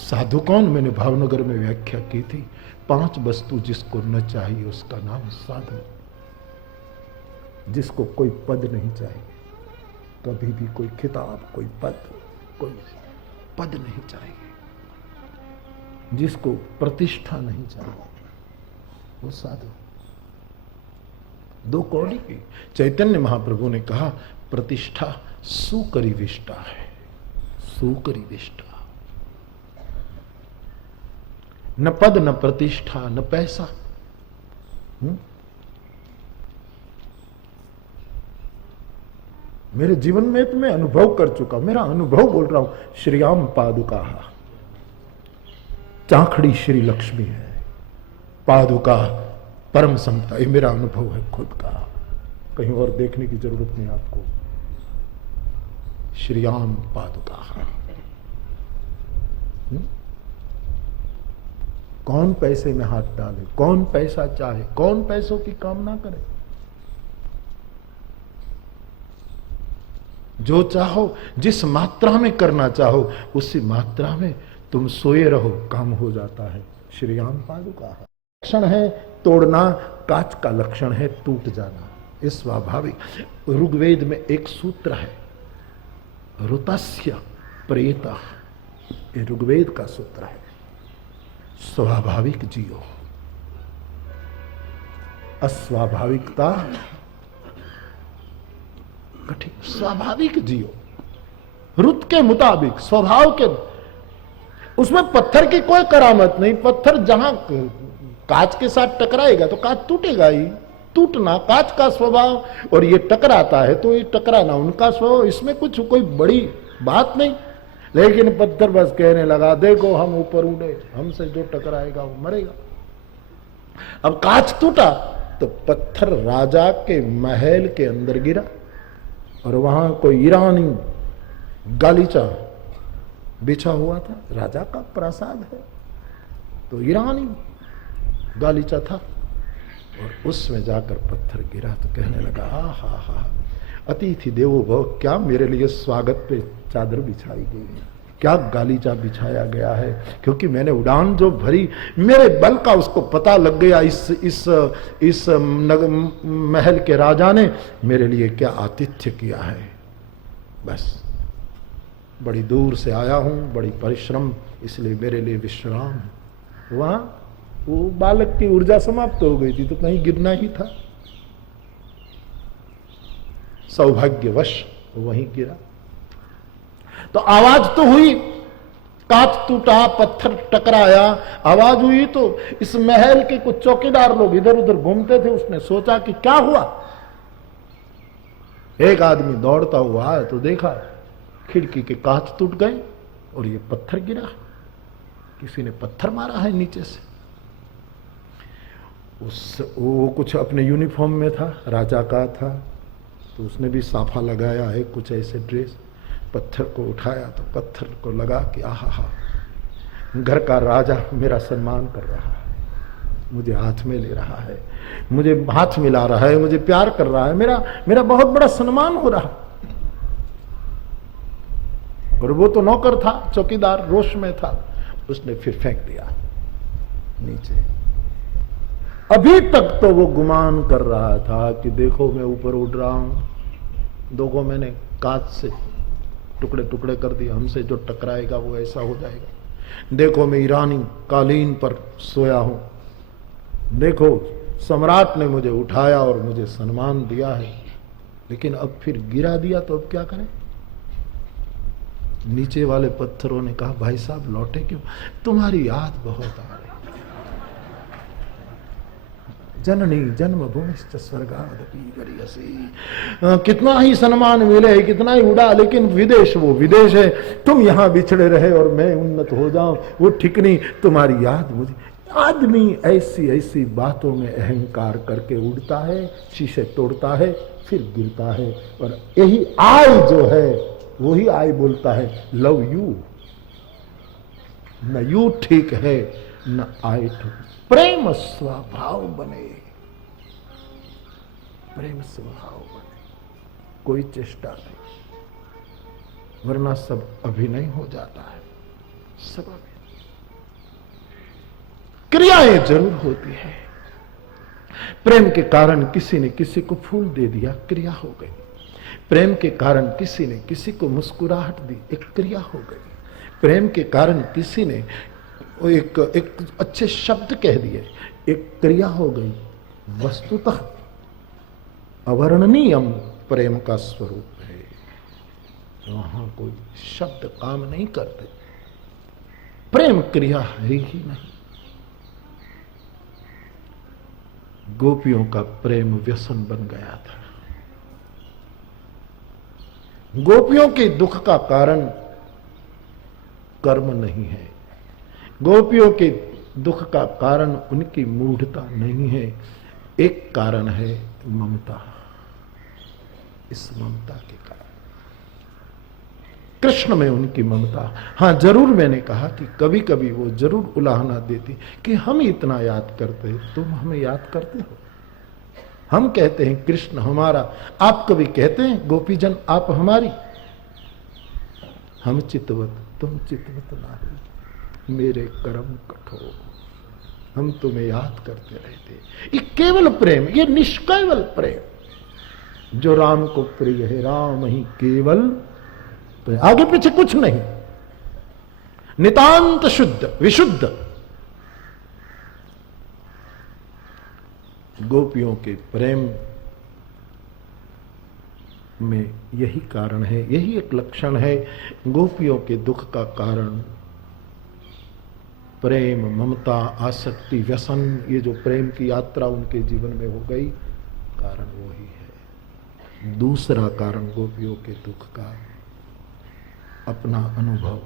साधु कौन? मैंने भावनगर में व्याख्या की थी, 5 वस्तु जिसको न चाहिए उसका नाम साधु। जिसको कोई पद नहीं चाहिए, कभी भी कोई खिताब, कोई पद नहीं चाहिए, जिसको प्रतिष्ठा नहीं चाहिए, वो साधु। 2 कौड़ी की। चैतन्य महाप्रभु ने कहा प्रतिष्ठा सुकरी विष्टा है, सुकरी विष्टा। न पद न प्रतिष्ठा न पैसा। मेरे जीवन में तो मैं अनुभव कर चुका, मेरा अनुभव बोल रहा हूं। श्रीराम पादुका, चाखड़ी श्री लक्ष्मी है, पादुका परम समता। ये मेरा अनुभव है खुद का, कहीं और देखने की जरूरत नहीं आपको। श्रीराम पादुका। कौन पैसे में हाथ डाले, कौन पैसा चाहे, कौन पैसों की कामना करे। जो चाहो, जिस मात्रा में करना चाहो, उसी मात्रा में तुम सोए रहो, काम हो जाता है। श्रीराम पादुका। लक्षण है तोड़ना, कांच का लक्षण है टूट जाना। ये स्वाभाविक। ऋग्वेद में एक सूत्र है, ऋतस्य प्रेता। ये ऋग्वेद का सूत्र है। स्वाभाविक जियो, अस्वाभाविकता कठिन। स्वाभाविक जियो, रुत के मुताबिक, स्वभाव के। उसमें पत्थर की कोई करामत नहीं। पत्थर जहां कांच के साथ टकराएगा तो कांच टूटेगा ही। टूटना कांच का स्वभाव, और ये टकराता है तो ये टकराना उनका स्वभाव। इसमें कुछ कोई बड़ी बात नहीं। लेकिन पत्थर बस कहने लगा, देखो हम ऊपर उड़े, हमसे जो टकराएगा वो मरेगा। अब कांच टूटा तो पत्थर राजा के महल के अंदर गिरा, और वहां कोई ईरानी गालीचा बिछा हुआ था। राजा का प्रसाद है तो ईरानी गालीचा था, और उसमें जाकर पत्थर गिरा तो कहने लगा, हा अतिथि देवो भव। क्या मेरे लिए स्वागत पे चादर बिछाई गई है, क्या गालीचा बिछाया गया है। क्योंकि मैंने उड़ान जो भरी, मेरे बल का उसको पता लग गया। इस महल के राजा ने मेरे लिए क्या आतिथ्य किया है। बस बड़ी दूर से आया हूं, बड़ी परिश्रम, इसलिए मेरे लिए विश्राम है। वहां वो बालक की ऊर्जा समाप्त हो गई थी तो कहीं गिरना ही था। सौभाग्यवश वहीं गिरा। तो आवाज तो हुई, कांच टूटा, पत्थर टकराया, आवाज हुई। तो इस महल के कुछ चौकीदार लोग इधर उधर घूमते थे। उसने सोचा कि क्या हुआ। एक आदमी दौड़ता हुआ आया तो देखा खिड़की के कांच टूट गए और ये पत्थर गिरा। किसी ने पत्थर मारा है नीचे से। वो कुछ अपने यूनिफॉर्म में था, राजा का था, तो उसने भी साफा लगाया है, कुछ ऐसे ड्रेस। पत्थर को उठाया तो पत्थर को लगा कि आहा, घर का राजा मेरा सम्मान कर रहा है, मुझे हाथ में ले रहा है, मुझे हाथ मिला रहा है, मुझे प्यार कर रहा है, मेरा बहुत बड़ा सम्मान हो रहा। और वो तो नौकर था, चौकीदार, रोष में था। उसने फिर फेंक दिया नीचे। अभी तक तो वो गुमान कर रहा था कि देखो मैं ऊपर उड़ रहा हूं, देखो मैंने कांच से टुकड़े टुकड़े कर दिए, हमसे जो टकराएगा वो ऐसा हो जाएगा। देखो मैं ईरानी कालीन पर सोया हूं, देखो सम्राट ने मुझे उठाया और मुझे सम्मान दिया है। लेकिन अब फिर गिरा दिया तो अब क्या करें। नीचे वाले पत्थरों ने कहा, भाई साहब लौटे क्यों? तुम्हारी याद बहुत आ रही। जननी जन्मभूमिश्च स्वर्गादपि गरीयसी। कितना ही सम्मान मिले, कितना ही उड़ा, लेकिन विदेश वो विदेश है। तुम यहां बिछड़े रहे और मैं उन्नत हो जाऊं, वो ठीक नहीं। तुम्हारी याद मुझे। आदमी ऐसी ऐसी बातों में अहंकार करके उड़ता है, शीशे तोड़ता है, फिर गिरता है। और यही आई जो है, वही आई बोलता है लव यू। न यू ठीक है, न आई ठीक। प्रेम स्वभाव बने, प्रेम स्वभाव बने, कोई चेष्टा नहीं, वरना सब अभिनय हो जाता है। सब अभिनय। क्रियाएं जरूर होती है। प्रेम के कारण किसी ने किसी को फूल दे दिया, क्रिया हो गई। प्रेम के कारण किसी ने किसी को मुस्कुराहट दी, एक क्रिया हो गई। प्रेम के कारण किसी ने एक अच्छे शब्द कह दिए, एक क्रिया हो गई। वस्तुतः अवर्णनीयम प्रेम का स्वरूप है। वहां कोई शब्द काम नहीं करते, प्रेम क्रिया है ही नहीं। गोपियों का प्रेम व्यसन बन गया था। गोपियों के दुख का कारण कर्म नहीं है, गोपियों के दुख का कारण उनकी मूढ़ता नहीं है। एक कारण है ममता। इस ममता के कारण कृष्ण में उनकी ममता। हां, जरूर मैंने कहा कि कभी कभी वो जरूर उलाहना देती कि हम इतना याद करते हैं, तुम हमें याद करते हो। हम कहते हैं कृष्ण हमारा, आप कभी कहते हैं गोपीजन आप हमारी। हम चितवत तुम चितवत नाही, मेरे कर्म कठोर। हम तुम्हें याद करते रहते। ये केवल प्रेम, ये निष्केवल प्रेम जो राम को प्रिय है। राम ही केवल प्रेम, आगे पीछे कुछ नहीं, नितांत शुद्ध विशुद्ध। गोपियों के प्रेम में यही कारण है, यही एक लक्षण है। गोपियों के दुख का कारण प्रेम, ममता, आसक्ति, व्यसन, ये जो प्रेम की यात्रा उनके जीवन में हो गई, कारण वही है। दूसरा कारण गोपियों के दुख का अपना अनुभव,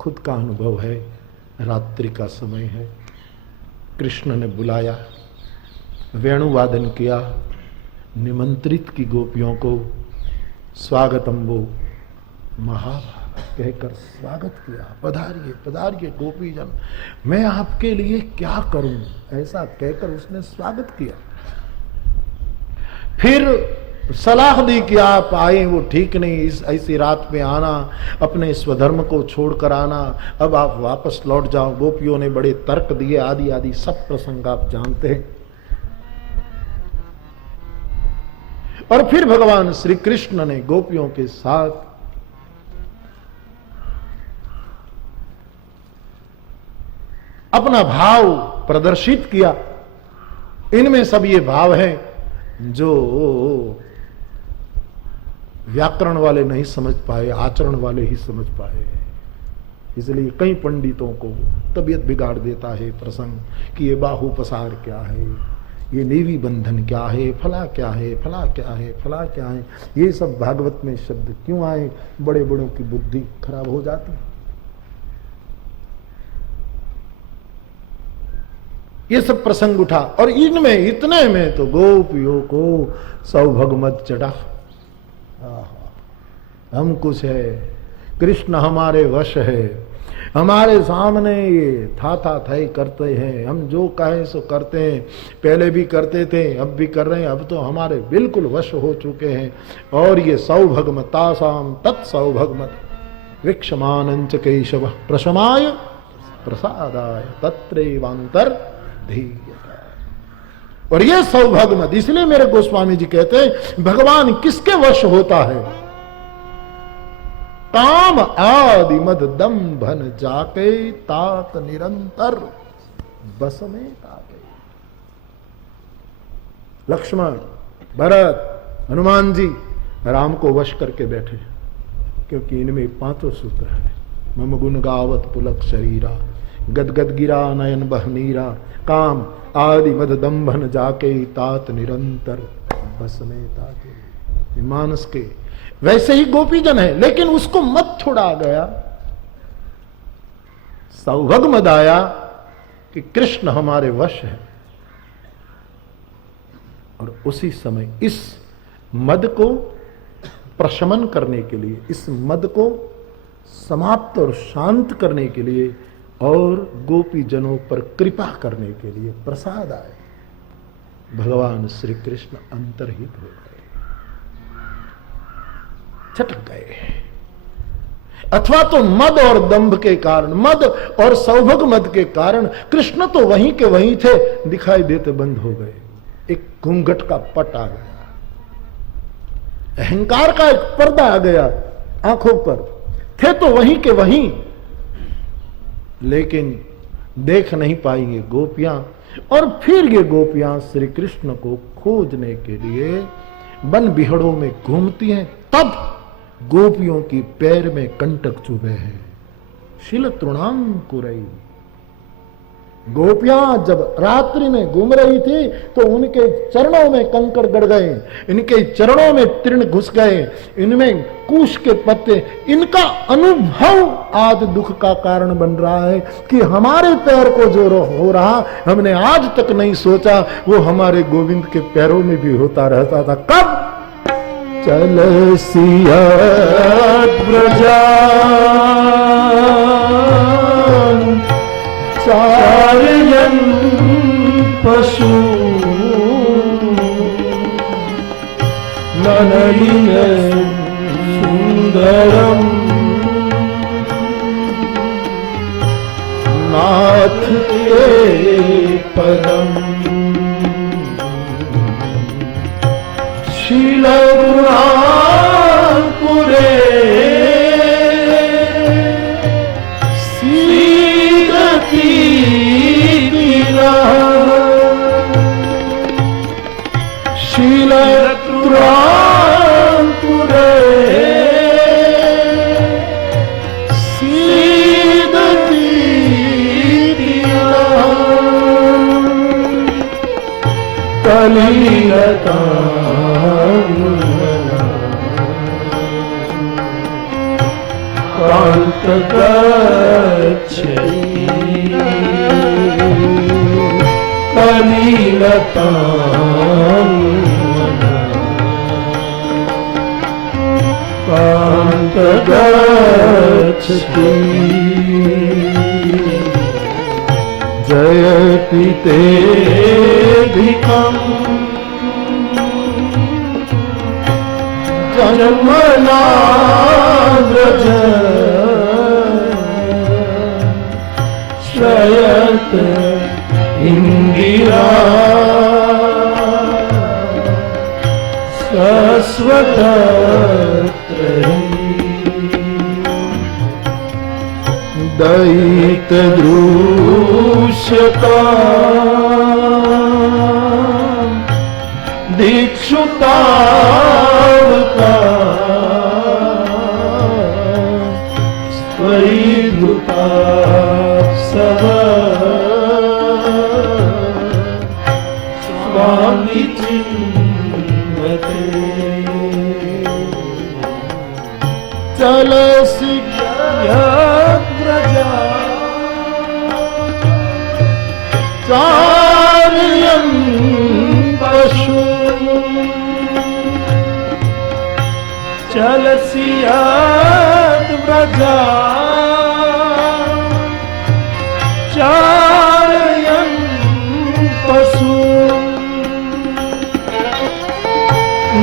खुद का अनुभव है। रात्रि का समय है, कृष्ण ने बुलाया, वेणुवादन किया, निमंत्रित की गोपियों को। स्वागतम वो महाभारत कहकर स्वागत किया। पधारिए पधारिए गोपीजन, मैं आपके लिए क्या करूं, ऐसा कहकर उसने स्वागत किया। फिर सलाह दी कि आप आए, वो ठीक नहीं, इस ऐसी रात में आना, अपने स्वधर्म को छोड़कर आना, अब आप वापस लौट जाओ। गोपियों ने बड़े तर्क दिए, आदि आदि सब प्रसंग आप जानते हैं। और फिर भगवान श्री कृष्ण ने गोपियों के साथ अपना भाव प्रदर्शित किया। इनमें सब ये भाव हैं जो व्याकरण वाले नहीं समझ पाए, आचरण वाले ही समझ पाए। इसलिए कई पंडितों को तबीयत बिगाड़ देता है प्रसंग कि ये बाहु पसार क्या है, ये नेवी बंधन क्या है, फला क्या है, फला क्या है, फला क्या है। ये सब भागवत में शब्द क्यों आए? बड़े बड़ों की बुद्धि खराब हो जाती है। ये सब प्रसंग उठा और इनमें इतने में तो गोपियों को सौभाग्य मत चढ़ा। हम कुछ है, कृष्ण हमारे वश है, हमारे सामने ये था थई करते हैं, हम जो कहें सो करते हैं। पहले भी करते थे, अब भी कर रहे हैं, अब तो हमारे बिल्कुल वश हो चुके हैं। और ये सौभगमतासाम तत्सौभगमत वीक्षमानंच केशव प्रशमाय प्रसादाय तत्रैवांतर धीयता। और ये सौभाग्यमत, इसलिए मेरे गोस्वामी जी कहते हैं भगवान किसके वश होता है? काम आदि मद दंभन जाके तात निरंतर बस में ताके। लक्ष्मण, भरत, हनुमान जी राम को वश करके बैठे, क्योंकि इनमें पांचों सूत्र है। मम गुण गावत पुलक शरीरा, गदगद गिरा नयन बहनीरा, काम आदि मद दंभन जाके तात निरंतर बस में ताके। मानस के वैसे ही गोपीजन है, लेकिन उसको मत छोड़ा गया, सौभग मद आया कि कृष्ण हमारे वश है। और उसी समय इस मद को प्रशमन करने के लिए, इस मद को समाप्त और शांत करने के लिए और गोपी जनों पर कृपा करने के लिए प्रसाद आए। भगवान श्री कृष्ण अंतर्हित हो गए, छटक गए। अथवा तो मद और दंभ के कारण, मद और सौभग मद के कारण कृष्ण तो वहीं के वहीं थे, दिखाई देते बंद हो गए। एक घूंघट का पट आ गया, अहंकार का एक पर्दा आ गया आंखों पर। थे तो वहीं के वहीं, लेकिन देख नहीं पाएंगे गोपियां। और फिर ये गोपियां श्री कृष्ण को खोजने के लिए वन बिहड़ों में घूमती हैं। तब गोपियों की पैर में कंटक चुभे हैं। शिल तृणांकुरई, गोपियां जब रात्रि में घूम रही थी तो उनके चरणों में कंकड़ गड़ गए, इनके चरणों में तृण घुस गए, इनमें कुश के पत्ते। इनका अनुभव आज दुख का कारण बन रहा है कि हमारे पैर को जो हो रहा, हमने आज तक नहीं सोचा वो हमारे गोविंद के पैरों में भी होता रहता था। कब? चल सिया ब्रजा चारयन पशु नलिन सुंदरम नाथ के पदम शीलपुरे जयति तेऽधिकम् जन्मना व्रज श्रयत इंदिरा स्वतंत्र दैत दृश्यता दीक्षुतावका स्वैधुता सब स्वामी चिन्मते चल चार्यं पशु चलसियाद व्रजा चार्यं पशु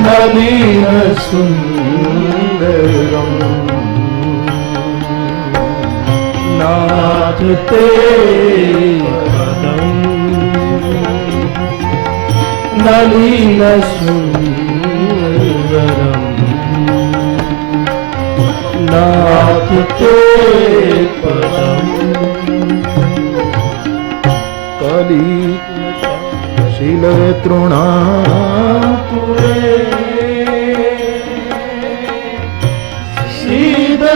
नलिन सुंदरम नाथ ते नलिन सुंदरम नाथ ते पदम कली शील तृणांकुरे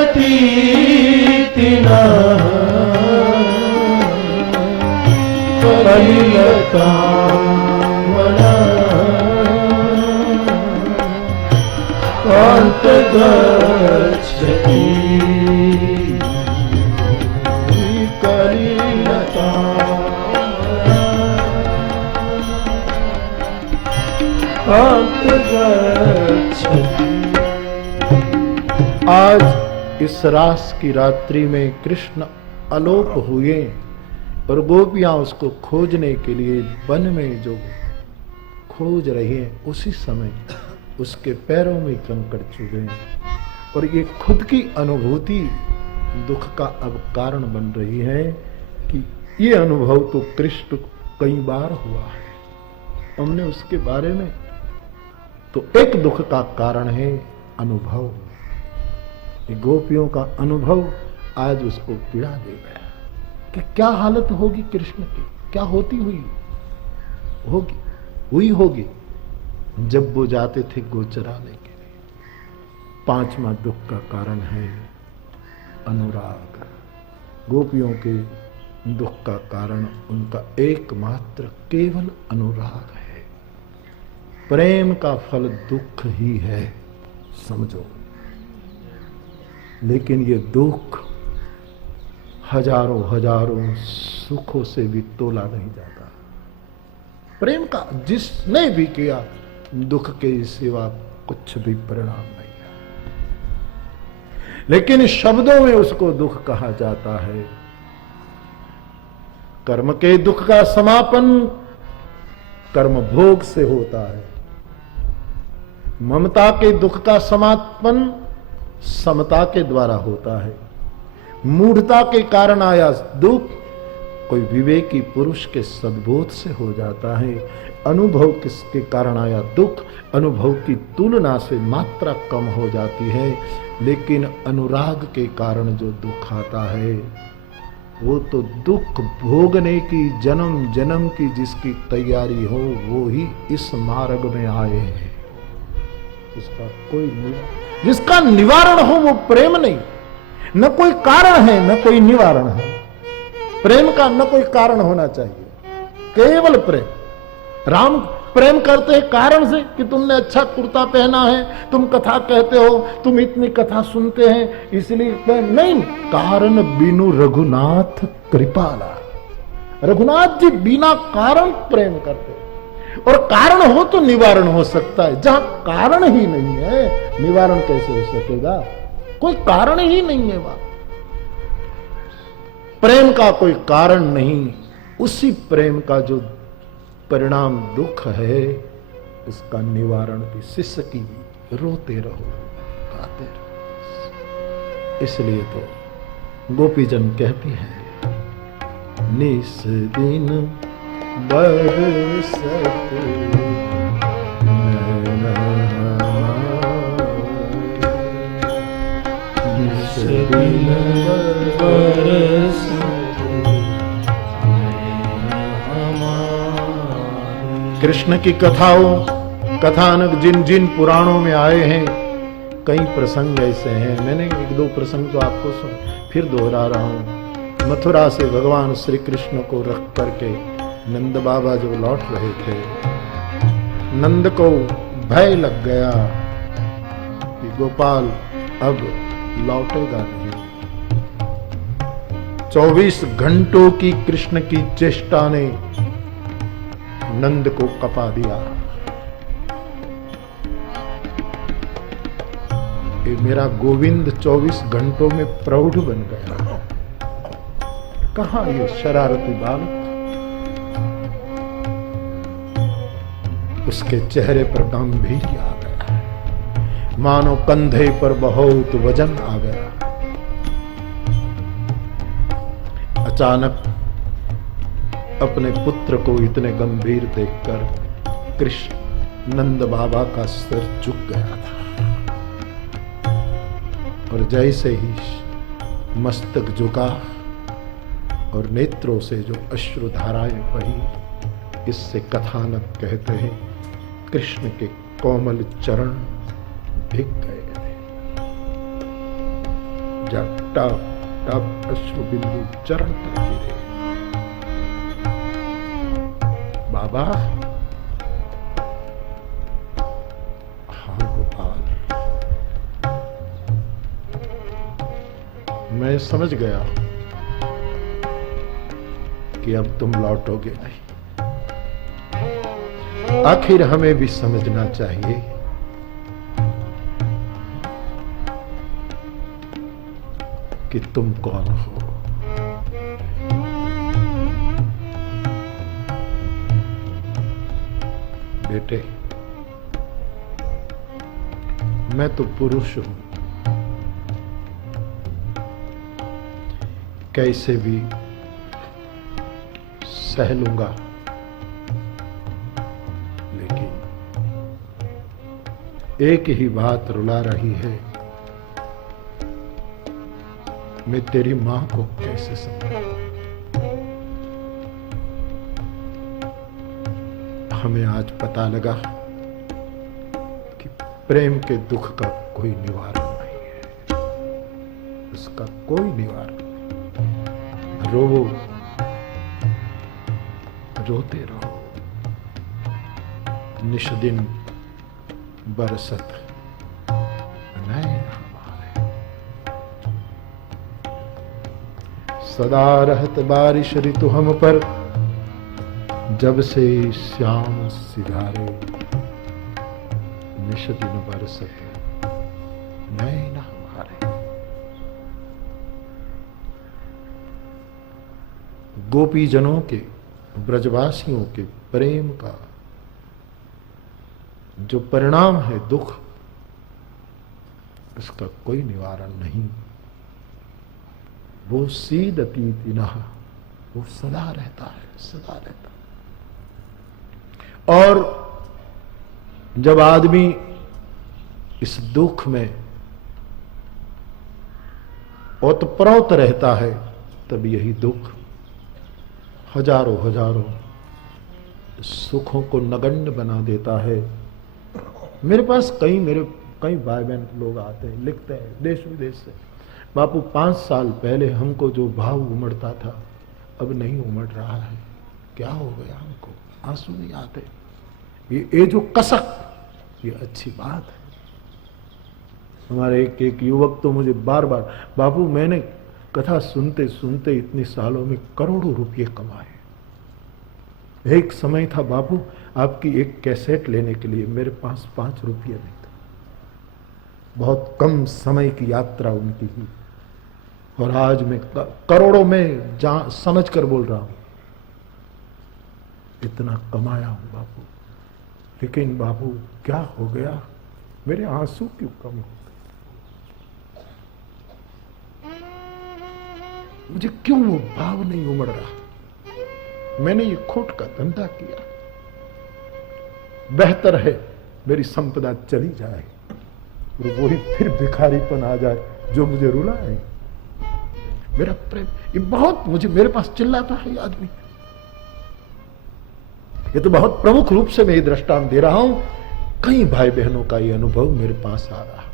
प्रतीतिना कलिलता मना कांत गच्छति कलिलता कांत गच्छति। आज इस रास की रात्रि में कृष्ण अलोप हुए और गोपियां उसको खोजने के लिए वन में जो खोज रही हैं, उसी समय उसके पैरों में कंकड़ चुभे और ये खुद की अनुभूति दुख का अब कारण बन रही है कि ये अनुभव तो कृष्ण कई बार हुआ है, हमने उसके बारे में तो एक दुख का कारण है अनुभव। गोपियों का अनुभव आज उसको पीड़ा दे गया कि क्या हालत होगी कृष्ण की, क्या होती होगी जब वो जाते थे गोचराने के लिए। पांचवा दुख का कारण है अनुराग। गोपियों के दुख का कारण उनका एकमात्र केवल अनुराग है। प्रेम का फल दुख ही है, समझो। लेकिन ये दुख हजारों हजारों सुखों से भी तोला नहीं जाता। प्रेम का जिसने भी किया दुख के सिवा कुछ भी परिणाम नहीं है। लेकिन शब्दों में उसको दुख कहा जाता है। कर्म के दुख का समापन कर्म भोग से होता है। ममता के दुख का समापन समता के द्वारा होता है। मूढ़ता के कारण आया दुख कोई विवेकी पुरुष के सद्बोध से हो जाता है। अनुभव किसके कारण आया दुख, अनुभव की तुलना से मात्रा कम हो जाती है। लेकिन अनुराग के कारण जो दुख आता है वो तो दुख भोगने की जन्म जन्म की जिसकी तैयारी हो वो ही इस मार्ग में आए हैं। उसका कोई जिसका निवारण हो वो प्रेम नहीं, न कोई कारण है न कोई निवारण है। प्रेम का न कोई कारण होना चाहिए, केवल प्रेम। राम प्रेम करते हैं कारण से कि तुमने अच्छा कुर्ता पहना है, तुम कथा कहते हो, तुम इतनी कथा सुनते हैं इसलिए नहीं। कारण बिनु रघुनाथ कृपाला। रघुनाथ जी बिना कारण प्रेम करते, और कारण हो तो निवारण हो सकता है। जहां कारण ही नहीं है निवारण कैसे हो सकेगा? कोई कारण ही नहीं है वहां। प्रेम का कोई कारण नहीं, उसी प्रेम का जो परिणाम दुख है उसका निवारण भी शिष्य की रोते रहो, गाते रहो। इसलिए तो गोपीजन कहती हैं निस दिन बरसत नैना, निस दिन बरसत कृष्ण की कथानक जिन जिन पुराणों में आए हैं, कई प्रसंग ऐसे हैं। मैंने एक दो प्रसंग तो आपको फिर दोहरा रहा हूं। मथुरा से भगवान श्री कृष्ण को रख करके नंद बाबा जो लौट रहे थे, नंद को भय लग गया कि गोपाल अब लौटेगा नहीं। 24 घंटों की कृष्ण की चेष्टा ने नंद को कपा दिया। ये मेरा गोविंद 24 घंटों में प्रौढ़ बन गया। कहां ये शरारती बालक? उसके चेहरे पर गंभीर्य आ गया, मानो कंधे पर बहुत वजन आ गया। अचानक अपने पुत्र को इतने गंभीर देखकर कृष्ण नंद बाबा का सिर झुक गया था, और जैसे ही मस्तक झुका और नेत्रों से जो अश्रुधाराएं बही, इससे कथानक कहते हैं कृष्ण के कोमल चरण भीग गए थे। जा टप टप अश्रु बिंदु चरण पर गिरे। बाबा, हाँ गोपाल, मैं समझ गया कि अब तुम लौटोगे नहीं। आखिर हमें भी समझना चाहिए कि तुम कौन हो। बेटे, मैं तो पुरुष हूं, कैसे भी सह लूंगा, लेकिन एक ही बात रुला रही है, मैं तेरी मां को कैसे समझूं। हमें आज पता लगा कि प्रेम के दुख का कोई निवारण नहीं है, उसका कोई निवारण नहीं। रोवो, रोते रहो, निष्दिन बरसत नैन हमारे। सदा रहत बारिश ऋतु हम पर, जब से श्याम सिधारे। निष्दिन बरसत नैन हमारे। गोपीजनों के, ब्रजवासियों के प्रेम का जो परिणाम है दुख, इसका कोई निवारण नहीं। वो सीदतीतिनः, वो सदा रहता है, सदा रहता है। और जब आदमी इस दुख में ओतप्रोत रहता है, तब यही दुख हजारों हजारों सुखों को नगण्य बना देता है। मेरे पास कई भाई बहन लोग आते हैं, लिखते हैं देश विदेश से, बापू 5 साल पहले हमको जो भाव उमड़ता था अब नहीं उमड़ रहा है, क्या हो गया हमको, आंसू नहीं आते। ये जो कसक, ये अच्छी बात है। हमारे एक युवक तो मुझे बार बार, बापू मैंने कथा सुनते सुनते इतने सालों में करोड़ों रुपये कमाए। एक समय था बापू, आपकी एक कैसेट लेने के लिए मेरे पास 5 रुपये नहीं था। बहुत कम समय की यात्रा उनकी ही, और आज मैं करोड़ों में समझ कर बोल रहा हूं, इतना कमाया हूं बापू। लेकिन बापू क्या हो गया, मेरे आंसू क्यों कम हो गए, मुझे क्यों वो भाव नहीं उमड़ रहा। मैंने ये खोट का धंधा किया, बेहतर है मेरी संपदा चली जाए और वही फिर भिखारीपन आ जाए जो मुझे रुलाए। मेरा प्रेम ये बहुत, मुझे मेरे पास चिल्लाता है ये आदमी। ये तो बहुत प्रमुख रूप से मैं ये दृष्टांत दे रहा हूं, कई भाई बहनों का ये अनुभव मेरे पास आ रहा है।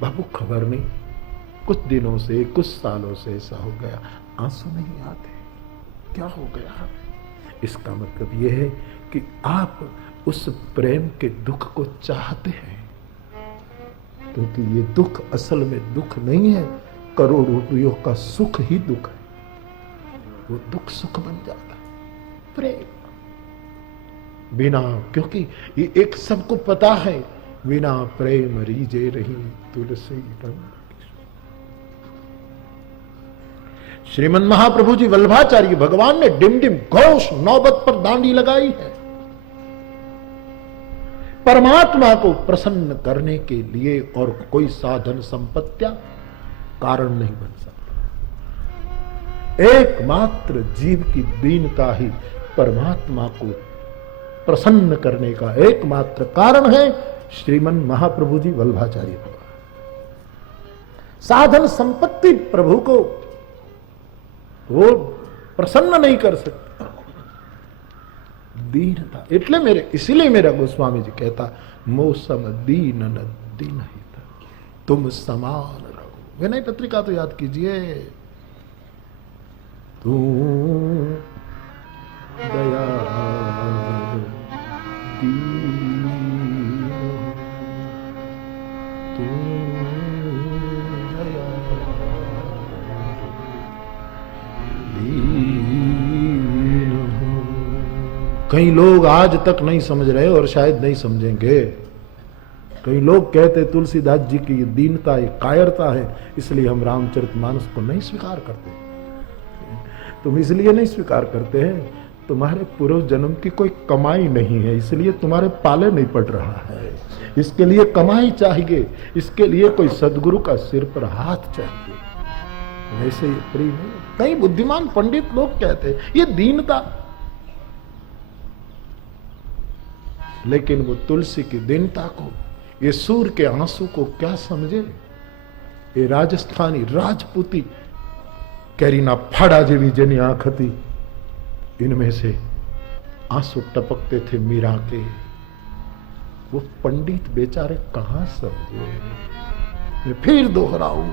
बाबू खबर नहीं, कुछ दिनों से, कुछ सालों से ऐसा हो गया, आंसू नहीं आते, क्या हो गया। इसका मतलब यह है कि आप उस प्रेम के दुख को चाहते हैं, क्योंकि ये दुख असल में दुख नहीं है, करोड़ों रुपयों का सुख ही दुख है। वो दुख सुख बन जाता है प्रेम बिना, क्योंकि ये एक सबको पता है, बिना प्रेम रीजे रही तुलसी रंग। श्रीमन महाप्रभु जी वल्लभाचार्य भगवान ने डिम डिम घोष नौबत पर दांडी लगाई है। परमात्मा को प्रसन्न करने के लिए और कोई साधन संपत्तियां कारण नहीं बन सकता। एकमात्र जीव की दीनता ही परमात्मा को प्रसन्न करने का एकमात्र कारण है। श्रीमन महाप्रभु जी वल्लभाचार्य भगवान, साधन संपत्ति प्रभु को वो प्रसन्न नहीं कर सकते। दीनता, इसीलिए मेरा गोस्वामी जी कहता, मौसम दीन न दीन ही था, तुम समान रहो विनय पत्रिका तो याद कीजिए। तू दयालु दीन, तू दयालु दीन। कई लोग आज तक नहीं समझ रहे और शायद नहीं समझेंगे। कई लोग कहते तुलसीदास जी की दीनता एक कायरता है, इसलिए हम रामचरितमानस को नहीं स्वीकार करते। तुम इसलिए नहीं स्वीकार करते हैं, तुम्हारे पूर्व जन्म की कोई कमाई नहीं है, इसलिए तुम्हारे पाले नहीं पड़ रहा है। इसके लिए कमाई चाहिए, इसके लिए कोई सदगुरु का सिर पर हाथ चाहिए। वैसे ये प्रिय नहीं। कई बुद्धिमान पंडित लोग कहते हैं ये दीनता, लेकिन वो तुलसी की दीनता को, ये सूर्य के आंसू को क्या समझे। ये राजस्थानी राजपूती कैरीना फाड़ा जेवी जेनी आंख थी, इनमें से आंसू टपकते थे मीरा के। वो पंडित बेचारे कहां समझे। मैं फिर दोहराऊं,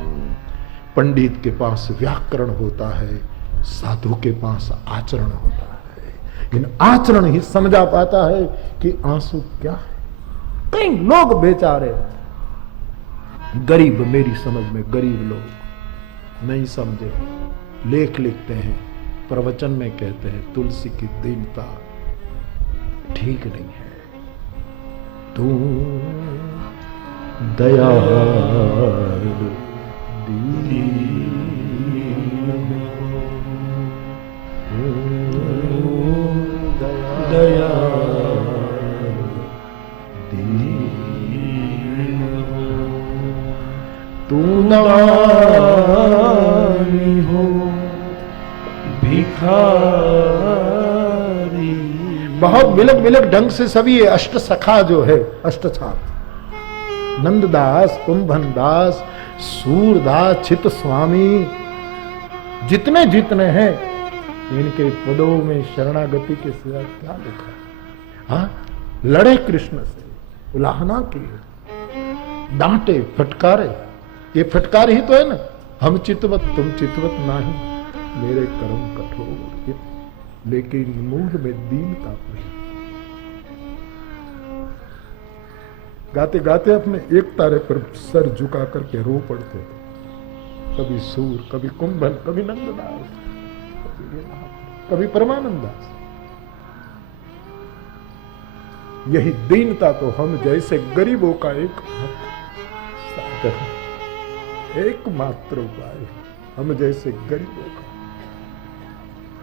पंडित के पास व्याकरण होता है, साधु के पास आचरण होता है। इन आचरण ही समझा पाता है कि आंसू क्या है। कई लोग बेचारे गरीब, मेरी समझ में गरीब लोग नहीं समझे, लेख लिखते हैं, प्रवचन में कहते हैं तुलसी की दीनता ठीक नहीं है। तू दयालु दीन, दयालु दीन, तू दानी हो भिखारी। बहुत विलग विलग ढंग से सभी ये अष्ट सखा जो है, अष्ट छात्र, नंददास, कुंभनदास, सूरदास, चित स्वामी, जितने जितने हैं, इनके पदों में शरणागति के सिवा क्या लिखा। हाँ, लड़े कृष्ण से, उलाहना किए, डांटे, फटकारे। ये फटकार ही तो है ना, हम चितवत तुम चितवत नाही, मेरे कर्म कठोर। लेकिन मूल में दीनता नहीं। गाते गाते अपने एक तारे पर सर झुका करके रो पड़ते थे। कभी सूर, कभी कुंभन, कभी नंददास, कभी परमानंदास। यही दीनता तो हम जैसे गरीबों का एक साधन, एकमात्र उपाय, हम जैसे गरीबों का।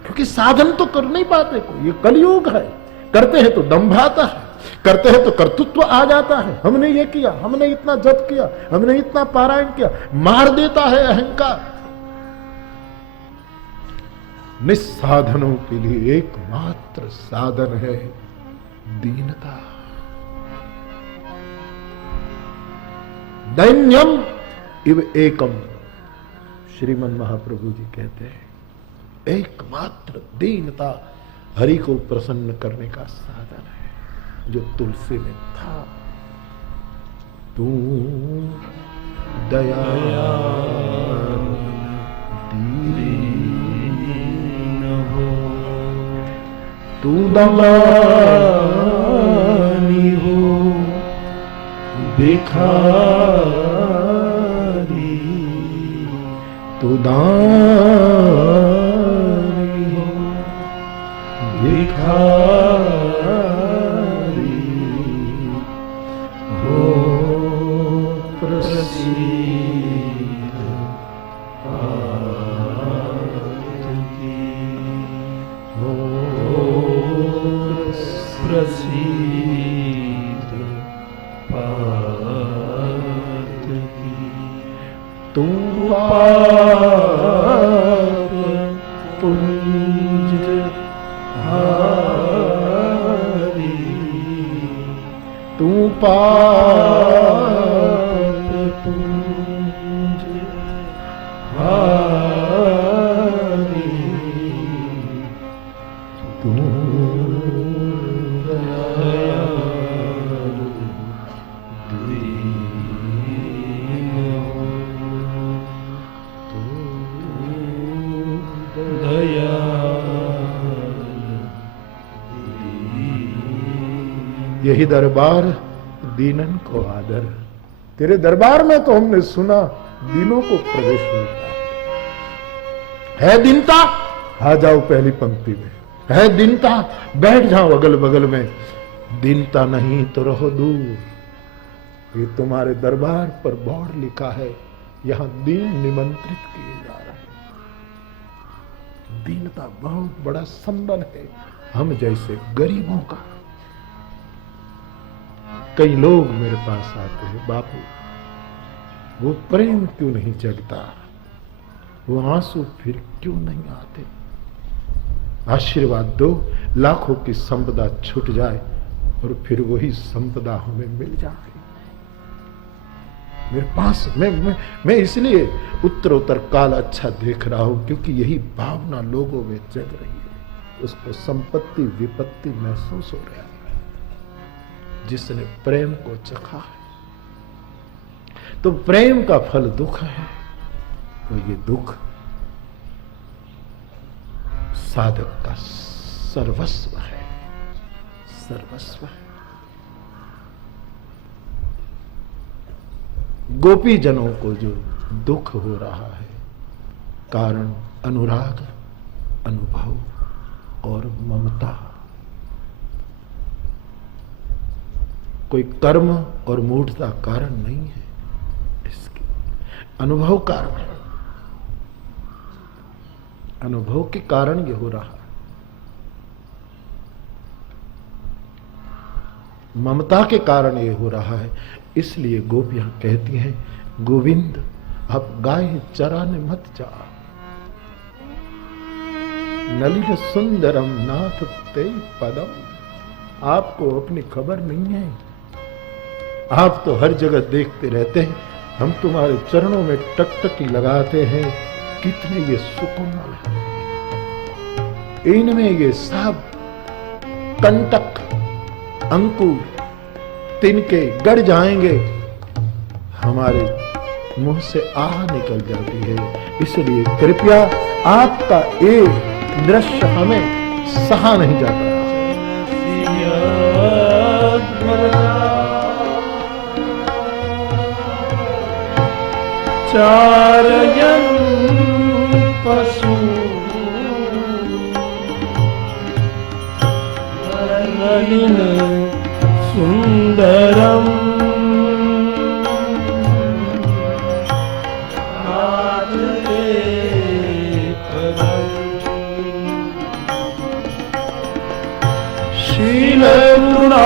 क्योंकि साधन तो कर नहीं पाते कोई, ये कलयुग है। करते हैं तो दंभ आता है, करते हैं तो कर्तृत्व आ जाता है। हमने ये किया, हमने इतना जप किया, हमने इतना पारायण किया, मार देता है अहंकार। निस्साधनों के लिए एकमात्र साधन है दीनता। दैन्यम इव एकम, श्रीमन महाप्रभु जी कहते हैं, एकमात्र दीनता हरि को प्रसन्न करने का साधन है, जो तुलसी में था। तू दयालु दीन हो, तू दानी हो भिखारी, तू दानी हो भिखारी, हो प्रसीद आरती, हो प्रसीद आरती। तू पाप पुंज यही दरबार दीनन को आदर। तेरे दरबार में तो हमने सुना दीनों को प्रवेश मिलता है दीनता, आ जाओ पहली पंक्ति में। है दीनता, बैठ जाओ अगल बगल में। दीनता नहीं तो रहो दूर। ये तुम्हारे दरबार पर बोर्ड लिखा है, यहां दीन निमंत्रित किए जा रहे हैं। दीनता बहुत बड़ा संबल है हम जैसे गरीबों का। कई लोग मेरे पास आते हैं, बापू वो प्रेम क्यों नहीं जगता, वो आंसू फिर क्यों नहीं आते। आशीर्वाद दो, लाखों की संपदा छूट जाए और फिर वही संपदा हमें मिल जाए। मेरे पास मैं इसलिए उत्तरोत्तर काल अच्छा देख रहा हूं क्योंकि यही भावना लोगों में जग रही है। उसको संपत्ति विपत्ति महसूस हो रहा है। जिसने प्रेम को चखा है, तो प्रेम का फल दुख है, तो ये दुख साधक का सर्वस्व है, सर्वस्व है। गोपी जनों को जो दुख हो रहा है, कारण अनुराग, अनुभव और ममता। कोई कर्म और मूढ़ता कारण नहीं है, इसके अनुभव कारण है। अनुभव के कारण ये हो रहा है। ममता के कारण ये हो रहा है। इसलिए गोपियां कहती हैं, गोविंद अब गाय चराने मत जा। नलिन सुंदरम नाथ ते पदम। आपको अपनी खबर नहीं है, आप तो हर जगह देखते रहते हैं। हम तुम्हारे चरणों में टकटकी लगाते हैं, कितने ये सुकोमल है। इनमें ये सब कंटक अंकुर तिनके गड़ जाएंगे, हमारे मुंह से आह निकल जाती है। इसलिए कृपया आपका एक दृश्य हमें सहा नहीं जाता। चारयन पशु नलिन सुंदरम नाथ ते पदम। शील गुणा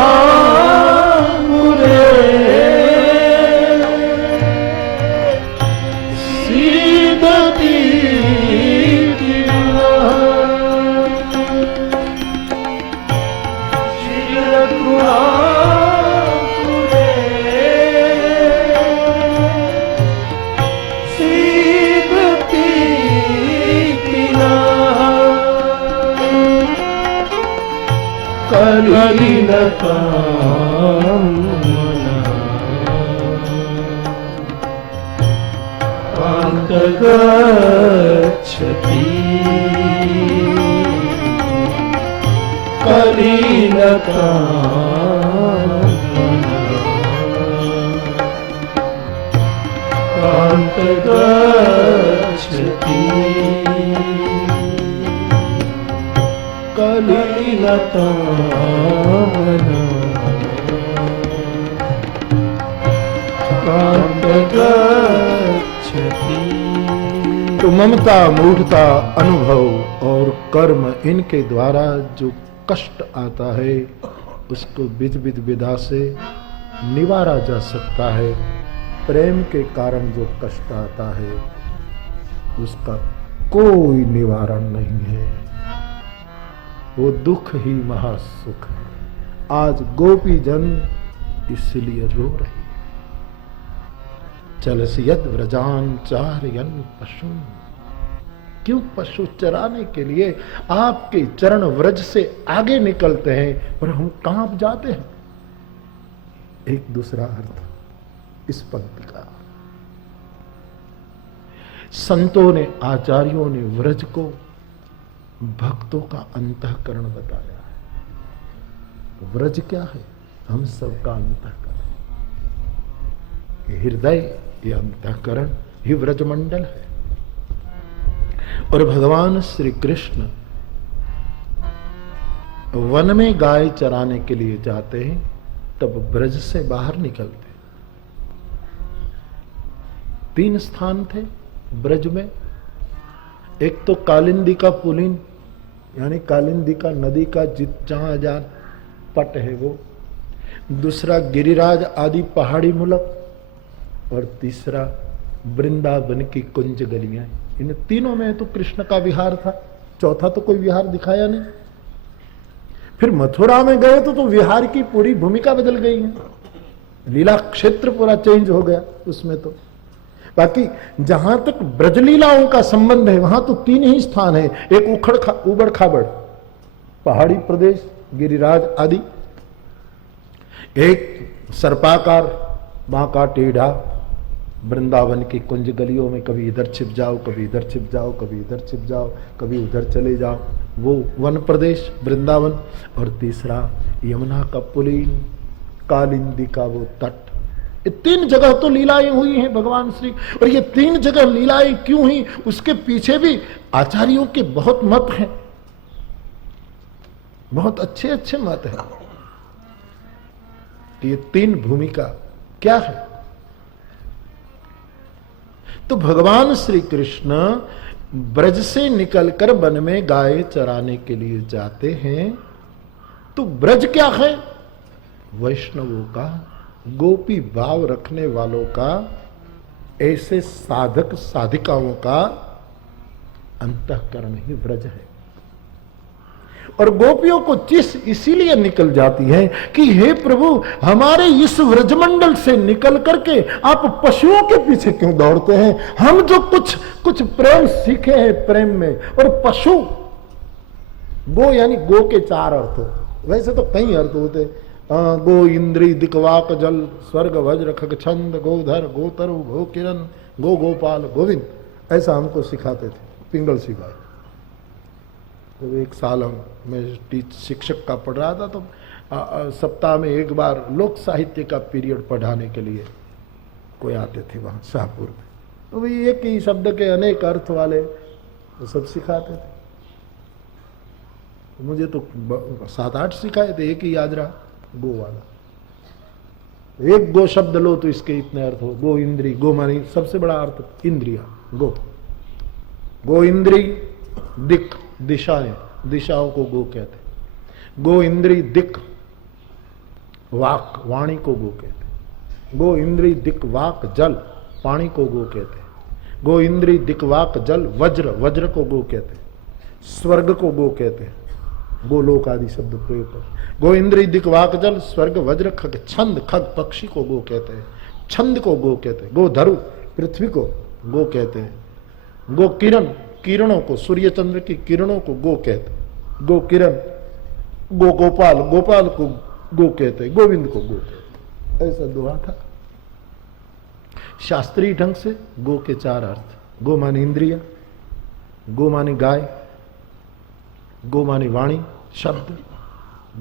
गच्छति कलिनता कांत गच्छति कलिनता कांत गच्छति। तो ममता, मूढ़ता, अनुभव और कर्म, इनके द्वारा जो कष्ट आता है उसको विध विध विधा से निवारा जा सकता है। प्रेम के कारण जो कष्ट आता है उसका कोई निवारण नहीं है, वो दुख ही महासुख है। आज गोपी जन इसलिए रो रही। चलसियद व्रजान चारयन पशु। क्यों पशु चराने के लिए आपके चरण व्रज से आगे निकलते हैं और हम कांप जाते हैं। एक दूसरा अर्थ इस पंक्ति का, संतों ने, आचार्यों ने व्रज को भक्तों का अंतःकरण बताया है। व्रज क्या है? हम सबका अंतःकरण, ये हृदय, ये अंतःकरण, ये व्रजमंडल है। और भगवान श्री कृष्ण वन में गाय चराने के लिए जाते हैं, तब ब्रज से बाहर निकलते। 3 स्थान थे ब्रज में। एक तो कालिंदी का पुलिन, यानी कालिंदी का नदी का जहां जहां पट है वो। दूसरा गिरिराज आदि पहाड़ी मुलक, और तीसरा वृंदावन की कुंज गलियां। इन तीनों में तो कृष्ण का विहार था, चौथा तो कोई विहार दिखाया नहीं। फिर मथुरा में गए तो विहार की पूरी भूमिका बदल गई है, लीला क्षेत्र पूरा चेंज हो गया उसमें तो। बाकी जहां तक ब्रजलीलाओं का संबंध है वहां तो 3 ही स्थान है। एक उबड़ खाबड़ पहाड़ी प्रदेश गिरिराज आदि, एक सर्पाकार बांका टेढ़ा वृंदावन की कुंज गलियों में, कभी इधर छिप जाओ, कभी इधर छिप जाओ, कभी इधर छिप जाओ, कभी उधर चले जाओ, वो वन प्रदेश वृंदावन। और तीसरा यमुना का पुलिन, कालिंदी का वो तट। ये 3 जगह तो लीलाएं हुई हैं भगवान श्री। और ये 3 जगह लीलाएं क्यों हुई, उसके पीछे भी आचार्यों के बहुत मत हैं, बहुत अच्छे अच्छे मत हैं। ये 3 भूमिका क्या है? तो भगवान श्री कृष्ण ब्रज से निकलकर वन में गाय चराने के लिए जाते हैं। तो ब्रज क्या है? वैष्णवों का, गोपी भाव रखने वालों का, ऐसे साधक साधिकाओं का अंतःकरण ही ब्रज है। और गोपियों को चिस इसीलिए निकल जाती है कि हे प्रभु, हमारे इस व्रजमंडल से निकल करके आप पशुओं के पीछे क्यों दौड़ते हैं? हम जो कुछ प्रेम सीखे हैं प्रेम में, और पशु, गो यानी गो के 4 अर्थ, वैसे तो कई अर्थ होते। गो इंद्री दिक्वाक जल स्वर्ग वज्र खग छंद गोधर गोतरु गो किरण गो गोपाल गोविंद, ऐसा हमको सिखाते थे पिंगल सिपाही। तो एक साल मैं शिक्षक का पढ़ रहा था, तो सप्ताह में एक बार लोक साहित्य का पीरियड पढ़ाने के लिए कोई आते थे वहाँ शाहपुर में। तो वही एक ही शब्द के अनेक अर्थ वाले वो सब सिखाते थे। तो मुझे तो 7-8 सिखाए थे, एक ही याद रहा, गो वाला। एक गो शब्द लो तो इसके इतने अर्थ हो। गो इंद्री, गो मानी सबसे बड़ा अर्थ इंद्रिया, गो इंद्री, दिक दिशाएं, दिशाओं को गो कहते। गो इंद्री दिक वाक, वाणी को गो कहते। गो इंद्री दिक वाक जल, पानी को गो कहते। गो इंद्री दिक वाक जल वज्र, वज्र को गो कहते। स्वर्ग को गो कहते, गोलोक आदि शब्द प्रयोग कर। गो इंद्री दिक वाक जल स्वर्ग वज्र खग छंद, खग पक्षी को गो कहते हैं, छंद को गो कहते हैं। गो धरु, पृथ्वी को गो कहते हैं। गो किरण, किरणों को, सूर्य चंद्र की किरणों को गो कहते हैं। गो किरण, गो गोपाल, गोपाल को गो कहते हैं, गोविंद को गो कहते हैं। ऐसा दोहा था। शास्त्रीय ढंग से गो के 4 अर्थ। गो मानी इंद्रिया, गो मानी गाय, गो मानी वाणी शब्द,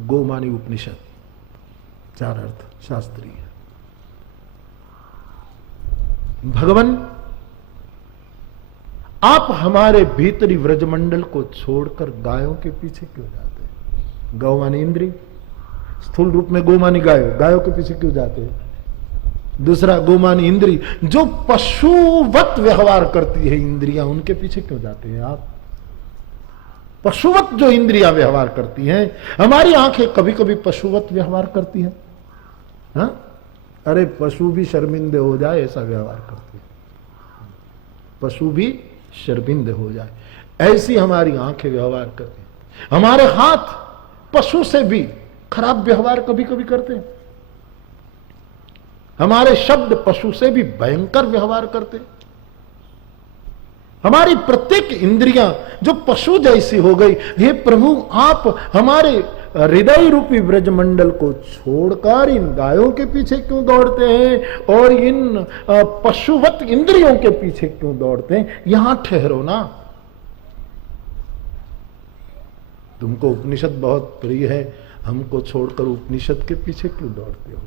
गो मानी उपनिषद, 4 अर्थ शास्त्रीय। भगवान, आप हमारे भीतरी व्रजमंडल को छोड़कर गायों के पीछे क्यों जाते हैं? गौ मानी इंद्री, स्थूल रूप में गो मानी गायों के पीछे क्यों जाते हैं? दूसरा गो मानी इंद्री, जो पशुवत व्यवहार करती है इंद्रियां, उनके पीछे क्यों जाते हैं आप? पशुवत जो इंद्रियां व्यवहार करती हैं, हमारी आंखें कभी कभी पशुवत व्यवहार करती हैं। हाँ? अरे पशु भी शर्मिंदे हो जाए ऐसा व्यवहार करती है, पशु भी शर्मिंदे हो जाए ऐसी हमारी आंखें व्यवहार करती हैं। हमारे हाथ पशु से भी खराब व्यवहार कभी कभी करते हैं। हमारे शब्द पशु से भी भयंकर व्यवहार करते हैं। हमारी प्रत्येक इंद्रियां जो पशु जैसी हो गई। हे प्रभु, आप हमारे हृदय रूपी ब्रजमंडल को छोड़कर इन गायों के पीछे क्यों दौड़ते हैं और इन पशुवत इंद्रियों के पीछे क्यों दौड़ते हैं? यहां ठहरो ना। तुमको उपनिषद बहुत प्रिय है, हमको छोड़कर उपनिषद के पीछे क्यों दौड़ते हो?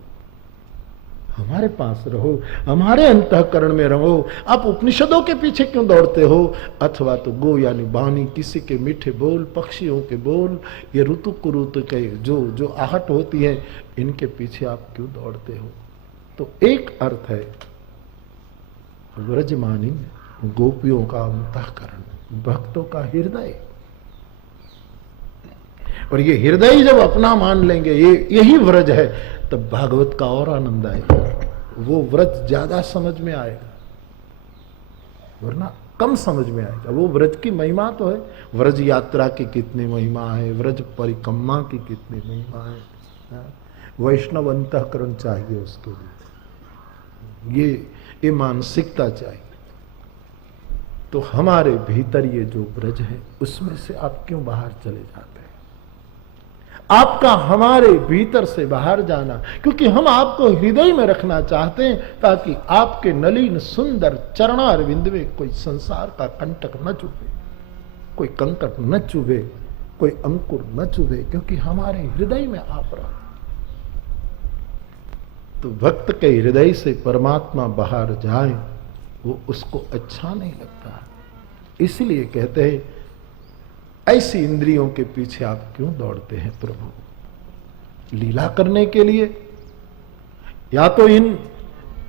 हमारे पास रहो, हमारे अंतःकरण में रहो। आप उपनिषदों के पीछे क्यों दौड़ते हो? अथवा तो गो यानी वाणी, किसी के मीठे बोल, पक्षियों के बोल, ये ऋतु कुरुतु के जो आहट होती है, इनके पीछे आप क्यों दौड़ते हो? तो एक अर्थ है व्रजमानी गोपियों का अंतःकरण, भक्तों का हृदय। और ये हृदय जब अपना मान लेंगे, यही व्रज है, तब भागवत का और आनंद आएगा। वो व्रज ज्यादा समझ में आएगा, वरना कम समझ में आएगा। वो व्रज की महिमा तो है, व्रज यात्रा की कितनी महिमा है, व्रज परिक्रमा की कितनी महिमा है। वैष्णव अंतःकरण चाहिए उसके लिए, ये मानसिकता चाहिए। तो हमारे भीतर ये जो ब्रज है, उसमें से आप क्यों बाहर चले जाते हैं? आपका हमारे भीतर से बाहर जाना, क्योंकि हम आपको हृदय में रखना चाहते हैं, ताकि आपके नलीन सुंदर चरणारविंद में कोई संसार का कंटक न चुभे, कोई कंकट न चुभे, कोई अंकुर न चुभे, क्योंकि हमारे हृदय में आप रहो। तो भक्त के हृदय से परमात्मा बाहर जाए, वो उसको अच्छा नहीं लगता। इसलिए कहते हैं, ऐसी इंद्रियों के पीछे आप क्यों दौड़ते हैं प्रभु? लीला करने के लिए? या तो इन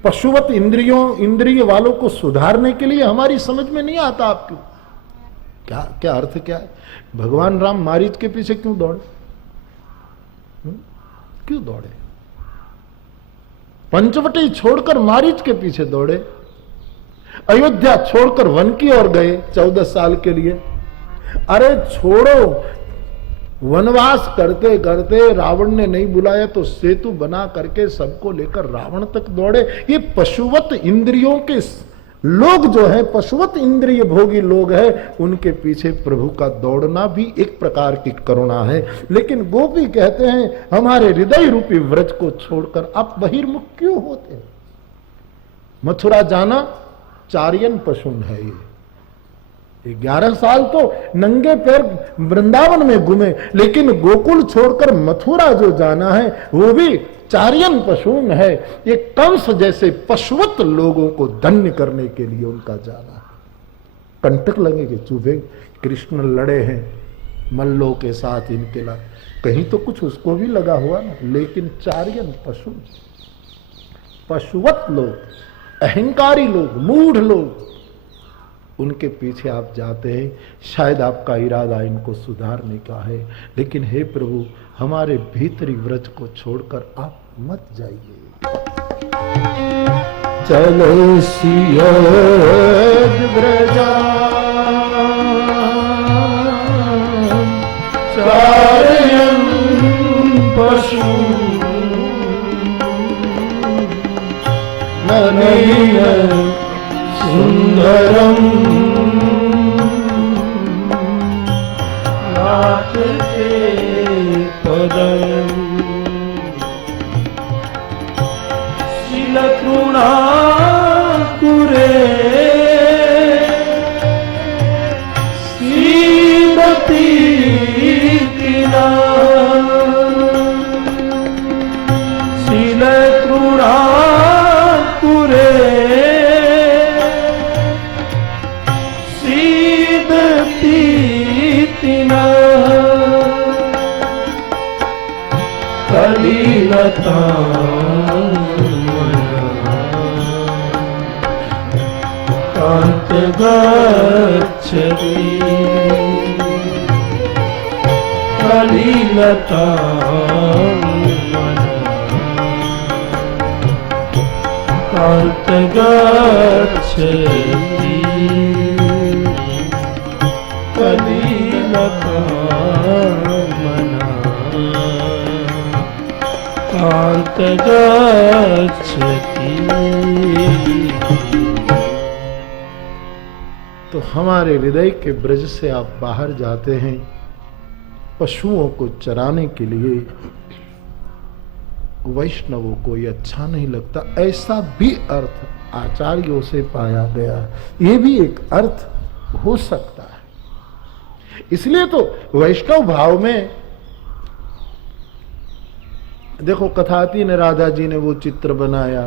पशुवत इंद्रिय वालों को सुधारने के लिए? हमारी समझ में नहीं आता आप क्यों, क्या अर्थ क्या है? भगवान राम मारीच के पीछे क्यों दौड़े? क्यों दौड़े? पंचवटी छोड़कर मारीच के पीछे दौड़े, अयोध्या छोड़कर वन की ओर गए 14 साल के लिए। अरे छोड़ो, वनवास करते करते रावण ने नहीं बुलाया तो सेतु बना करके सबको लेकर रावण तक दौड़े। ये पशुवत इंद्रियों के लोग जो है, पशुवत इंद्रिय भोगी लोग हैं, उनके पीछे प्रभु का दौड़ना भी एक प्रकार की करुणा है। लेकिन गोपी कहते हैं, हमारे हृदय रूपी व्रज को छोड़कर आप बहिर्मुख क्यों होते हैं? मथुरा जाना चार्यन पशुन है। ये 11 साल तो नंगे पैर वृंदावन में घूमे, लेकिन गोकुल छोड़कर मथुरा जो जाना है, वो भी चार्यन पशुन है। ये कंस जैसे पशुवत लोगों को धन्य करने के लिए उनका जाना है। कंटक लगेंगे, चुभे। कृष्ण लड़े हैं मल्लों के साथ, इनके ला कहीं तो कुछ उसको भी लगा हुआ ना, लेकिन चार्यन पशुवत लोग, अहंकारी लोग, मूढ़ लोग, उनके पीछे आप जाते हैं। शायद आपका इरादा इनको सुधारने का है, लेकिन हे प्रभु, हमारे भीतरी व्रज को छोड़कर आप मत जाइए। चलो सियोज व्रजा चार्यन पशु ननयन सुंदरम नाथ के पदम शिलतृणा कुरे सीदती किना शिलतृणा कुरे कलिलता कांत गच्छति कलिलता कांत गच्छति कलिलता कांत गच्छति। तो हमारे हृदय के ब्रज से आप बाहर जाते हैं पशुओं को चराने के लिए। वैष्णवों को ये अच्छा नहीं लगता, ऐसा भी अर्थ आचार्यों से पाया गया। ये भी एक अर्थ हो सकता है। इसलिए तो वैष्णव भाव में देखो कथा आती ने, राधा जी ने वो चित्र बनाया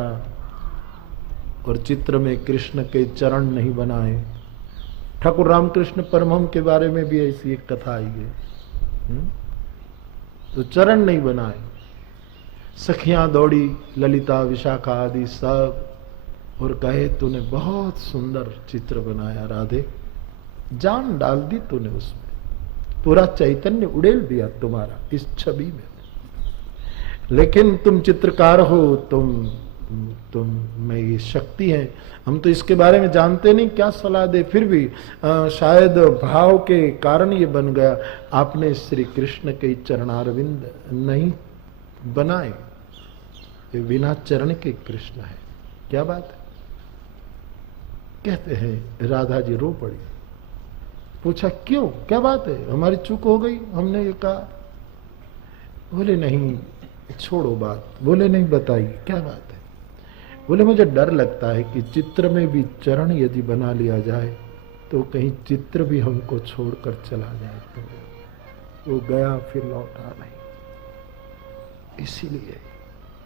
और चित्र में कृष्ण के चरण नहीं बनाए। ठाकुर रामकृष्ण परमहंस के बारे में भी ऐसी एक कथा आई है। तो चरण नहीं बनाए। सखियां दौड़ी, ललिता विशाखा आदि सब, और कहे तूने बहुत सुंदर चित्र बनाया राधे, जान डाल दी तूने उसमें, पूरा चैतन्य उड़ेल दिया तुम्हारा इस छवि में। लेकिन तुम चित्रकार हो, तुम में ये शक्ति है, हम तो इसके बारे में जानते नहीं, क्या सलाह दे। फिर भी शायद भाव के कारण ये बन गया। आपने श्री कृष्ण के चरणारविंद नहीं बनाए, ये बिना चरण के कृष्ण है। क्या बात है? कहते हैं राधा जी रो पड़ी। पूछा क्यों, क्या बात है, हमारी चूक हो गई, हमने ये कहा। बोले नहीं, छोड़ो बात। बोले नहीं, बताइए क्या बात है। बोले मुझे डर लगता है कि चित्र में भी चरण यदि बना लिया जाए तो कहीं चित्र भी हमको छोड़कर चला जाए। तो वो गया, फिर लौटा नहीं। इसीलिए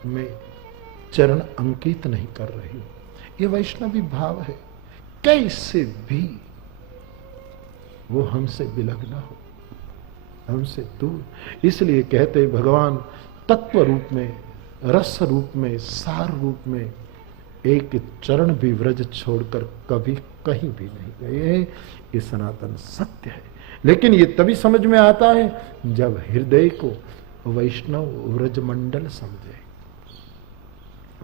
मैं चरण अंकित नहीं कर रही हूं। ये वैष्णवी भाव है, कैसे भी वो हमसे विलग ना हो, हमसे दूर। इसलिए कहते भगवान तत्व रूप में, रस रूप में, सार रूप में एक चरण भी व्रज छोड़कर कभी कहीं भी नहीं गए। ये सनातन सत्य है। लेकिन ये तभी समझ में आता है जब हृदय को वैष्णव व्रजमंडल समझे,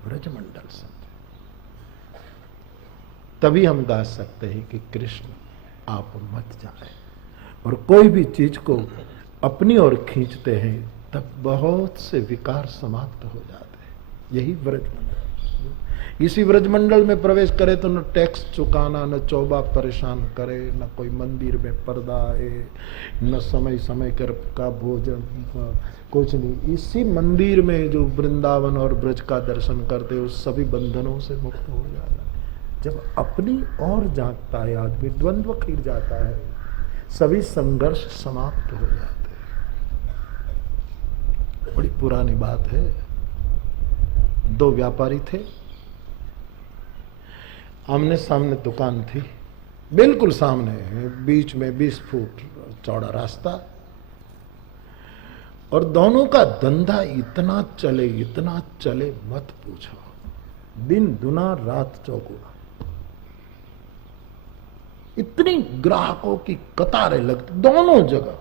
व्रजमंडल समझे, तभी हम गा सकते हैं कि कृष्ण आप मत जाए। और कोई भी चीज को अपनी ओर खींचते हैं तब बहुत से विकार समाप्त हो जाते हैं। यही व्रजमंडल। इसी व्रजमंडल में प्रवेश करे तो न टैक्स चुकाना, न चौबा परेशान करे, न कोई मंदिर में पर्दा है, न समय समय का भोजन, कुछ नहीं। इसी मंदिर में जो वृंदावन और ब्रज का दर्शन करते उस सभी बंधनों से मुक्त हो जाता। जब अपनी ओर जागता है आदमी, द्वंद्व खिर जाता है, सभी संघर्ष समाप्त हो जाते हैं। बड़ी पुरानी बात है। दो व्यापारी थे, आमने सामने दुकान थी, बिल्कुल सामने, बीच में 20 फुट चौड़ा रास्ता, और दोनों का धंधा इतना चले मत पूछो। दिन दुना रात चौगुना, इतनी ग्राहकों की कतारें लगती दोनों जगह।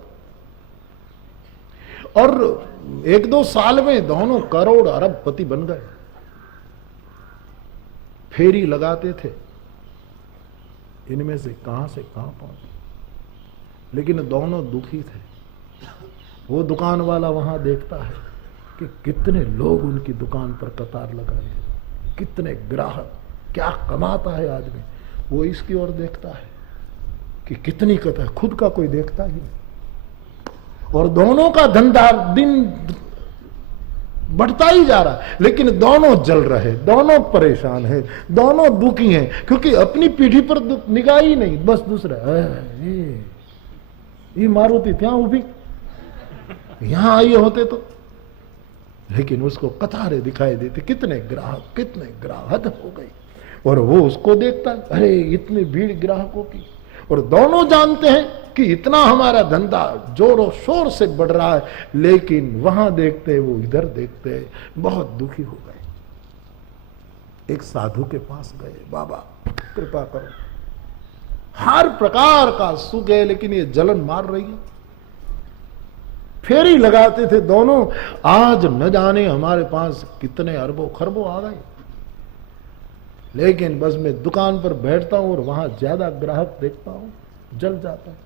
और 1-2 साल में दोनों करोड़ अरबपति बन गए। फेरी लगाते थे, इनमें से कहां पहुंचे। लेकिन दोनों दुखी थे। वो दुकान वाला वहां देखता है कि कितने लोग उनकी दुकान पर कतार लगाए हैं, कितने ग्राहक, क्या कमाता है आदमी। वो इसकी ओर देखता है कि कितनी कतार, खुद का कोई देखता ही नहीं। और दोनों का धंधा दिन बढ़ता ही जा रहा है, लेकिन दोनों जल रहे, दोनों परेशान हैं, दोनों दुखी हैं, क्योंकि अपनी पीढ़ी पर निगाह ही नहीं, बस दूसरा ये मारुति त्या उभी, यहां आइए होते तो। लेकिन उसको कतारें दिखाई देती, कितने ग्राहक, हद हो गई। और वो उसको देखता, अरे इतनी भीड़ ग्राहकों की। और दोनों जानते हैं कि इतना हमारा धंधा जोरों शोर से बढ़ रहा है, लेकिन वहां देखते वो इधर देखते, बहुत दुखी हो गए। एक साधु के पास गए, बाबा कृपा करो, हर प्रकार का सुख है लेकिन ये जलन मार रही है। फेरी लगाते थे दोनों, आज न जाने हमारे पास कितने अरबों खरबों आ गए, लेकिन बस मैं दुकान पर बैठता हूं और वहां ज्यादा ग्राहक देखता हूं, जल जाता है।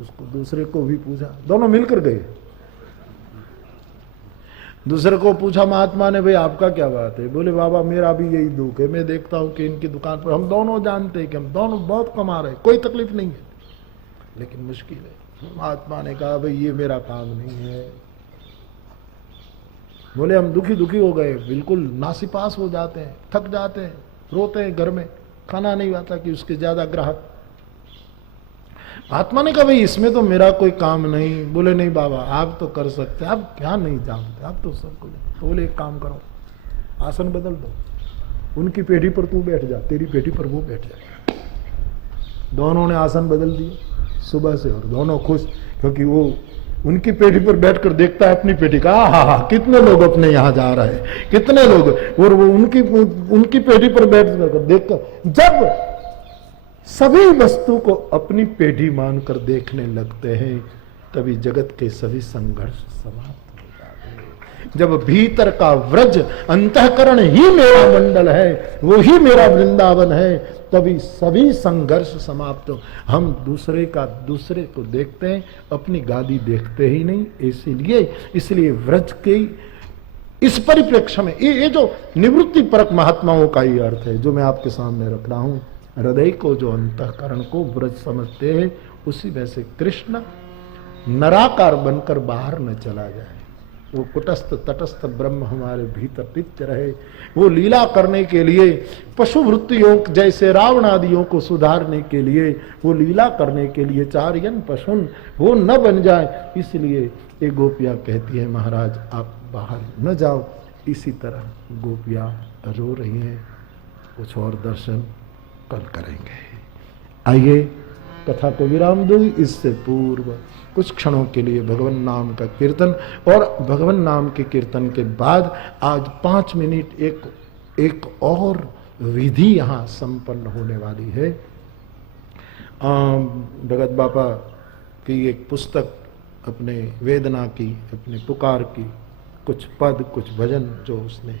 उसको दूसरे को भी पूछा, दोनों मिलकर गए। दूसरे को पूछा महात्मा ने, भाई आपका क्या बात है? बोले बाबा मेरा भी यही दुख है, मैं देखता हूं कि इनकी दुकान पर हम दोनों जानते हैं कि हम दोनों बहुत कमा रहे, कोई तकलीफ नहीं है, लेकिन मुश्किल है। महात्मा ने कहा भाई ये मेरा काम नहीं है। बोले हम दुखी हो गए, बिल्कुल नासिपास हो जाते हैं, थक जाते हैं, रोते हैं, घर में खाना नहीं आता कि उसके ज्यादा ग्राहक। आत्मा ने कहा भाई इसमें तो मेरा कोई काम नहीं। बोले नहीं बाबा आप तो कर सकते, आप क्या नहीं जानते, आप तो सब कुछ। तो बोले एक काम करो, आसन बदल दो, उनकी पेटी पर तू बैठ जा, तेरी पेटी पर वो बैठ जाए। दोनों ने आसन बदल दिए सुबह से, और दोनों खुश, क्योंकि वो उनकी पेटी पर बैठकर देखता है अपनी पेटी का, हा कितने लोग अपने यहाँ जा रहे हैं, कितने लोग, और वो उनकी पेटी पर बैठ कर देखकर, जब सभी वस्तु को अपनी पेटी मानकर देखने लगते हैं, तभी जगत के सभी संघर्ष समाप्त हो जाते हैं। जब भीतर का व्रज, अंतःकरण ही मेरा मंडल है, वो ही मेरा वृंदावन है, तभी सभी संघर्ष समाप्त हो। हम दूसरे को देखते हैं, अपनी गादी देखते ही नहीं। इसलिए व्रज के इस परिप्रेक्ष्य में ये जो निवृत्ति परक महात्माओं का ही अर्थ है जो मैं आपके सामने रख रहा हूं। हृदय को जो अंतःकरण को व्रज समझते हैं, उसी में से कृष्ण नराकार बनकर बाहर न चला जाए। वो कुटस्थ तटस्थ ब्रह्म हमारे भीतर नित्य रहे। वो लीला करने के लिए, पशु वृत्तियों जैसे रावण आदियों को सुधारने के लिए, वो लीला करने के लिए चार्यन पशुन वो न बन जाए। इसलिए ये गोपियां कहती है महाराज आप बाहर न जाओ। इसी तरह गोपियां रो रही हैं। कुछ और दर्शन कल करेंगे। आइए कथा को विराम दूं। इससे पूर्व कुछ क्षणों के लिए भगवान नाम का कीर्तन, और भगवान नाम के कीर्तन के बाद आज 5 मिनट एक और विधि यहाँ संपन्न होने वाली है। भगत बापा की एक पुस्तक, अपने वेदना की, अपने पुकार की कुछ पद, कुछ भजन जो उसने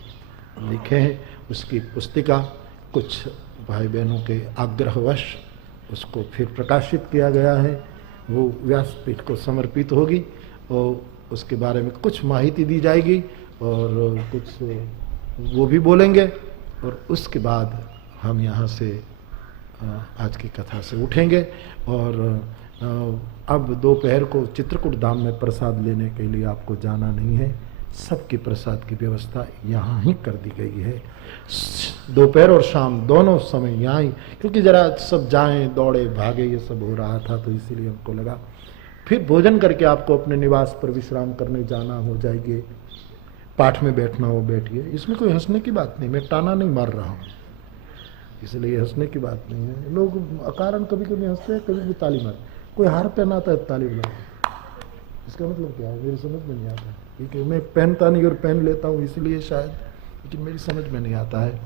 लिखे हैं, उसकी पुस्तिका कुछ भाई बहनों के आग्रहवश उसको फिर प्रकाशित किया गया है। वो व्यासपीठ को समर्पित होगी और उसके बारे में कुछ माहिती दी जाएगी और कुछ वो भी बोलेंगे, और उसके बाद हम यहाँ से आज की कथा से उठेंगे। और अब दोपहर को चित्रकूट धाम में प्रसाद लेने के लिए आपको जाना नहीं है। सबकी प्रसाद की व्यवस्था यहाँ ही कर दी गई है। दोपहर और शाम दोनों समय यहाँ ही, क्योंकि जरा सब जाएं दौड़े भागे ये सब हो रहा था, तो इसीलिए हमको लगा फिर भोजन करके आपको अपने निवास पर विश्राम करने जाना हो जाएगी। पाठ में बैठना हो बैठिए, इसमें कोई हंसने की बात नहीं, मैं ताना नहीं मार रहा हूँ, इसलिए हंसने की बात नहीं है। लोग अकारण कभी कभी हंसते हैं, कभी भी ताली मार, कोई हार पहनाता है ताली बजा, इसका मतलब क्या है मेरी समझ में नहीं आता। ठीक है, मैं पहनता नहीं और पहन लेता हूँ इसलिए शायद, लेकिन मेरी समझ में नहीं आता है।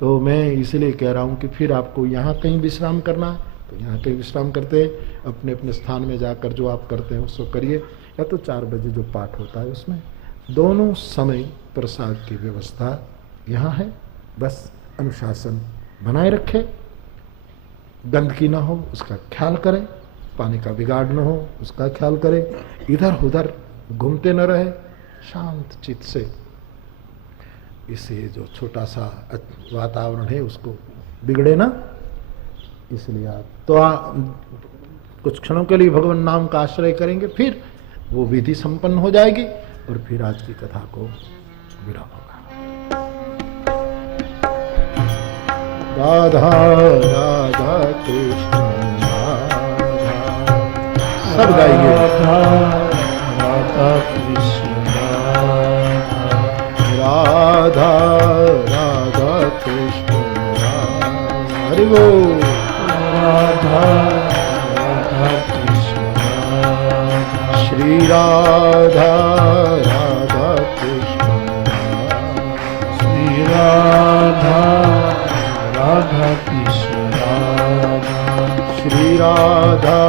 तो मैं इसलिए कह रहा हूँ कि फिर आपको यहाँ कहीं विश्राम करना है तो यहाँ कहीं विश्राम करते हैं, अपने अपने स्थान में जाकर जो आप करते हैं उसको करिए, या तो 4 बजे जो पाठ होता है उसमें। दोनों समय प्रसाद की व्यवस्था यहाँ है। बस अनुशासन बनाए रखें, गंदगी ना हो उसका ख्याल करें, पानी का बिगाड़ न हो उसका ख्याल करें, इधर उधर घूमते न रहे, शांत चित्त से इसे जो छोटा सा वातावरण है उसको बिगड़े ना। इसलिए आप कुछ क्षणों के लिए भगवान नाम का आश्रय करेंगे, फिर वो विधि संपन्न हो जाएगी और फिर आज की कथा को विराम होगा। राधा राधा कृष्ण सब गाइए। राधा कृष्ण राधा राधा कृष्ण हरि बोल। राधा राधा कृष्ण श्री राधा राधा कृष्ण श्री राधा राधा कृष्ण श्री राधा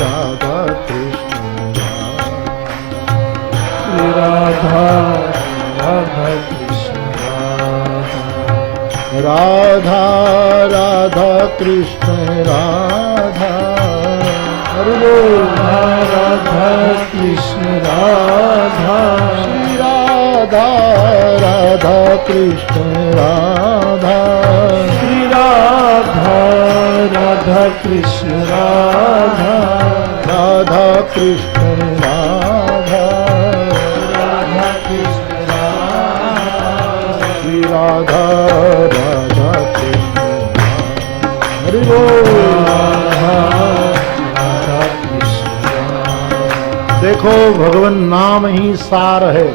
राधा कृष्ण श्री राधा राधा कृष्ण राधा राधा कृष्ण राधा हरि बोल। राधा कृष्ण राधा श्री राधा राधा कृष्ण राधा श्री राधा राधा कृष्ण राधा राधा कृष्ण राधा राधा कृष्ण राधा श्री राधा राधा कृष्ण हरि बोल। राधा देखो भगवान नाम ही सार है।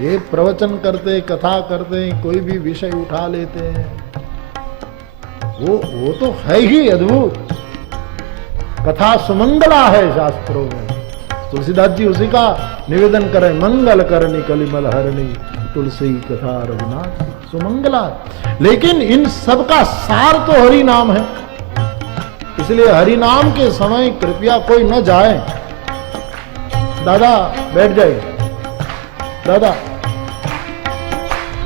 ये प्रवचन करते, कथा करते, कोई भी विषय उठा लेते हैं, वो तो है ही अद्भुत। कथा सुमंगला है शास्त्रों में। तुलसीदास जी उसी का निवेदन करें, मंगल करनी कलिमल हरणी तुलसी कथा रघुनाथ सुमंगला। लेकिन इन सब का सार तो हरि नाम है। इसलिए हरि नाम के समय कृपया कोई न जाए। दादा बैठ जाइए, दादा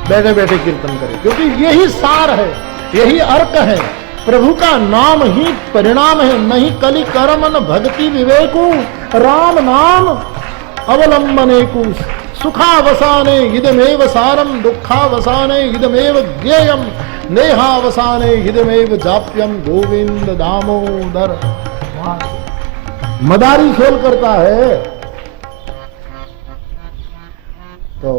बैठे बैठे कीर्तन करें, क्योंकि यही सार है, यही अर्क है। प्रभु का नाम ही परिणाम है। नहीं कलि कर्म न भक्ति विवेकु, राम नाम अवलंबनेकु। सुखावसाने इदमेव सारम, दुखावसाने इदमेव ज्ञेयम, नेहावसाने इदमेव जाप्यम गोविंद दामोदर। मदारी खेल करता है तो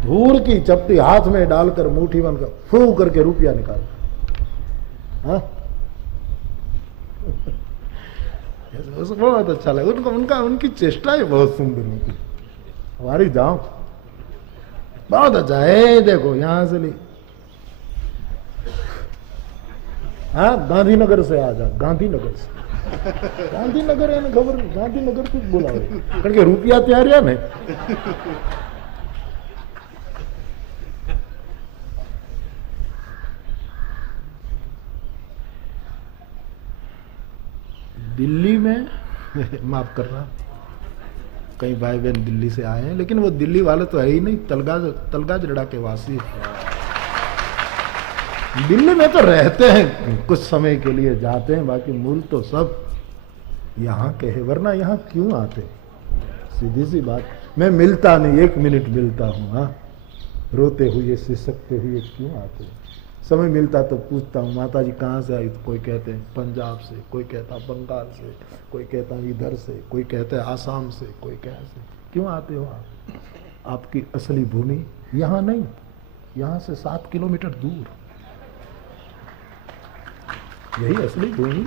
धूल की चपटी हाथ में डालकर मुट्ठी बनकर फू करके रुपया निकाल। बहुत अच्छा लगा उनको, उनकी चेष्टाएं बहुत सुंदर होती। हमारी जाओ बहुत अच्छा है। देखो यहां से ली, हाँ गांधीनगर से आ जा, गांधीनगर से। गांधीनगर है ना, खबर गांधीनगर कुछ बोला कारण के रुपया तैयार है ना। दिल्ली में माफ करना, कई भाई बहन दिल्ली से आए हैं, लेकिन वो दिल्ली वाले तो है ही नहीं, तलगाजड़ा के वासी। दिल्ली में तो रहते हैं, कुछ समय के लिए जाते हैं, बाकी मूल तो सब यहाँ के है। वरना यहाँ क्यों आते? सीधी सी बात, मैं मिलता नहीं, 1 मिनट मिलता हूँ। हाँ, रोते हुए सिसकते हुए क्यों आते? समय मिलता तो पूछता हूँ, माता जी कहाँ से आई? तो कोई कहते हैं पंजाब से, कोई कहता बंगाल से, कोई कहता इधर से, कोई कहता है आसाम से, कोई कैसे। क्यों आते हो आप? आपकी असली भूमि यहाँ नहीं, यहाँ से 7 किलोमीटर दूर, यही असली भूमि।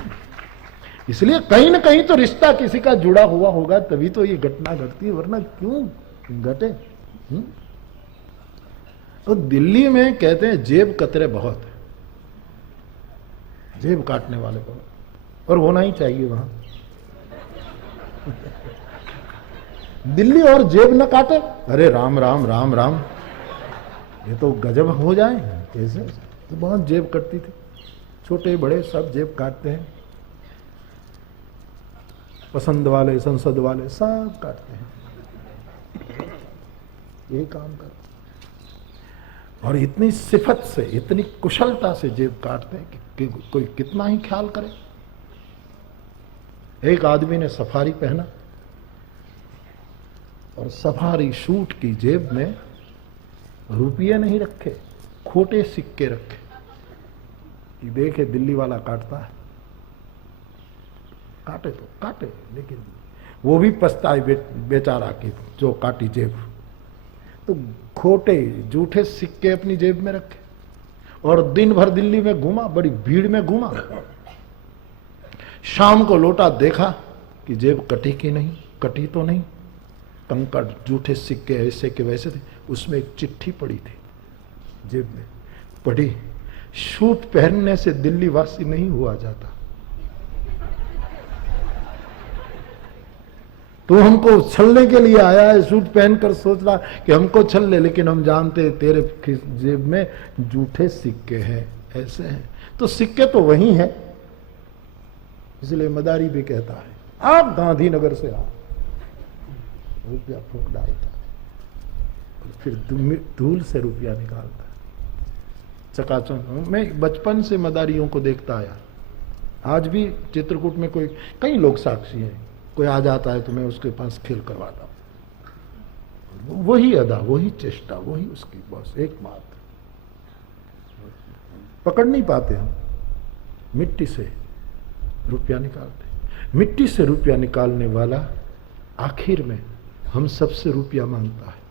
इसलिए कहीं ना कहीं तो रिश्ता किसी का जुड़ा हुआ होगा, तभी तो ये घटना घटती है, वरना क्यों घटे? तो दिल्ली में कहते हैं जेब कतरे बहुत है, जेब काटने वाले बहुत, और होना ही चाहिए वहां। दिल्ली और जेब न काटे, अरे राम राम राम राम, ये तो गजब हो जाए। कैसे? तो बहुत जेब कटती थी, छोटे बड़े सब जेब काटते हैं, पसंद वाले संसद वाले सब काटते हैं, यही काम करते। और इतनी सिफत से, इतनी कुशलता से जेब काटते हैं कि कोई कितना ही ख्याल करे। एक आदमी ने सफारी पहना और सफारी सूट की जेब में रुपये नहीं रखे, खोटे सिक्के रखे। कि देखे दिल्ली वाला काटता है, काटे तो काटे, लेकिन वो भी पछताए बेचारा कि जो काटी जेब। तो खोटे झूठे सिक्के अपनी जेब में रखे और दिन भर दिल्ली में घूमा, बड़ी भीड़ में घूमा। शाम को लौटा, देखा कि जेब कटी की नहीं, कटी तो नहीं, कंकड़ झूठे सिक्के ऐसे के वैसे थे। उसमें एक चिट्ठी पड़ी थी जेब में, पढ़ी, सूट पहनने से दिल्ली वासी नहीं हुआ जाता। तू हमको छलने के लिए आया है, सूट पहनकर सोच रहा कि हमको छल ले, लेकिन हम जानते हैं तेरे जेब में झूठे सिक्के हैं, ऐसे हैं। तो सिक्के तो वही हैं। इसलिए मदारी भी कहता है, आप गांधीनगर से आओ, रुपया फूंक डालता है, फिर धूल से रुपया निकालता है चकाचौंध। मैं बचपन से मदारियों को देखता आया, आज भी चित्रकूट में कोई, कई लोग साक्षी हैं, कोई आ जाता है तो मैं उसके पास खेल करवाता हूं। वही अदा, वही चेष्टा, वही उसकी बस एकमात्र। पकड़ नहीं पाते हम, मिट्टी से रुपया निकालते। मिट्टी से रुपया निकालने वाला आखिर में हम सबसे रुपया मांगता है।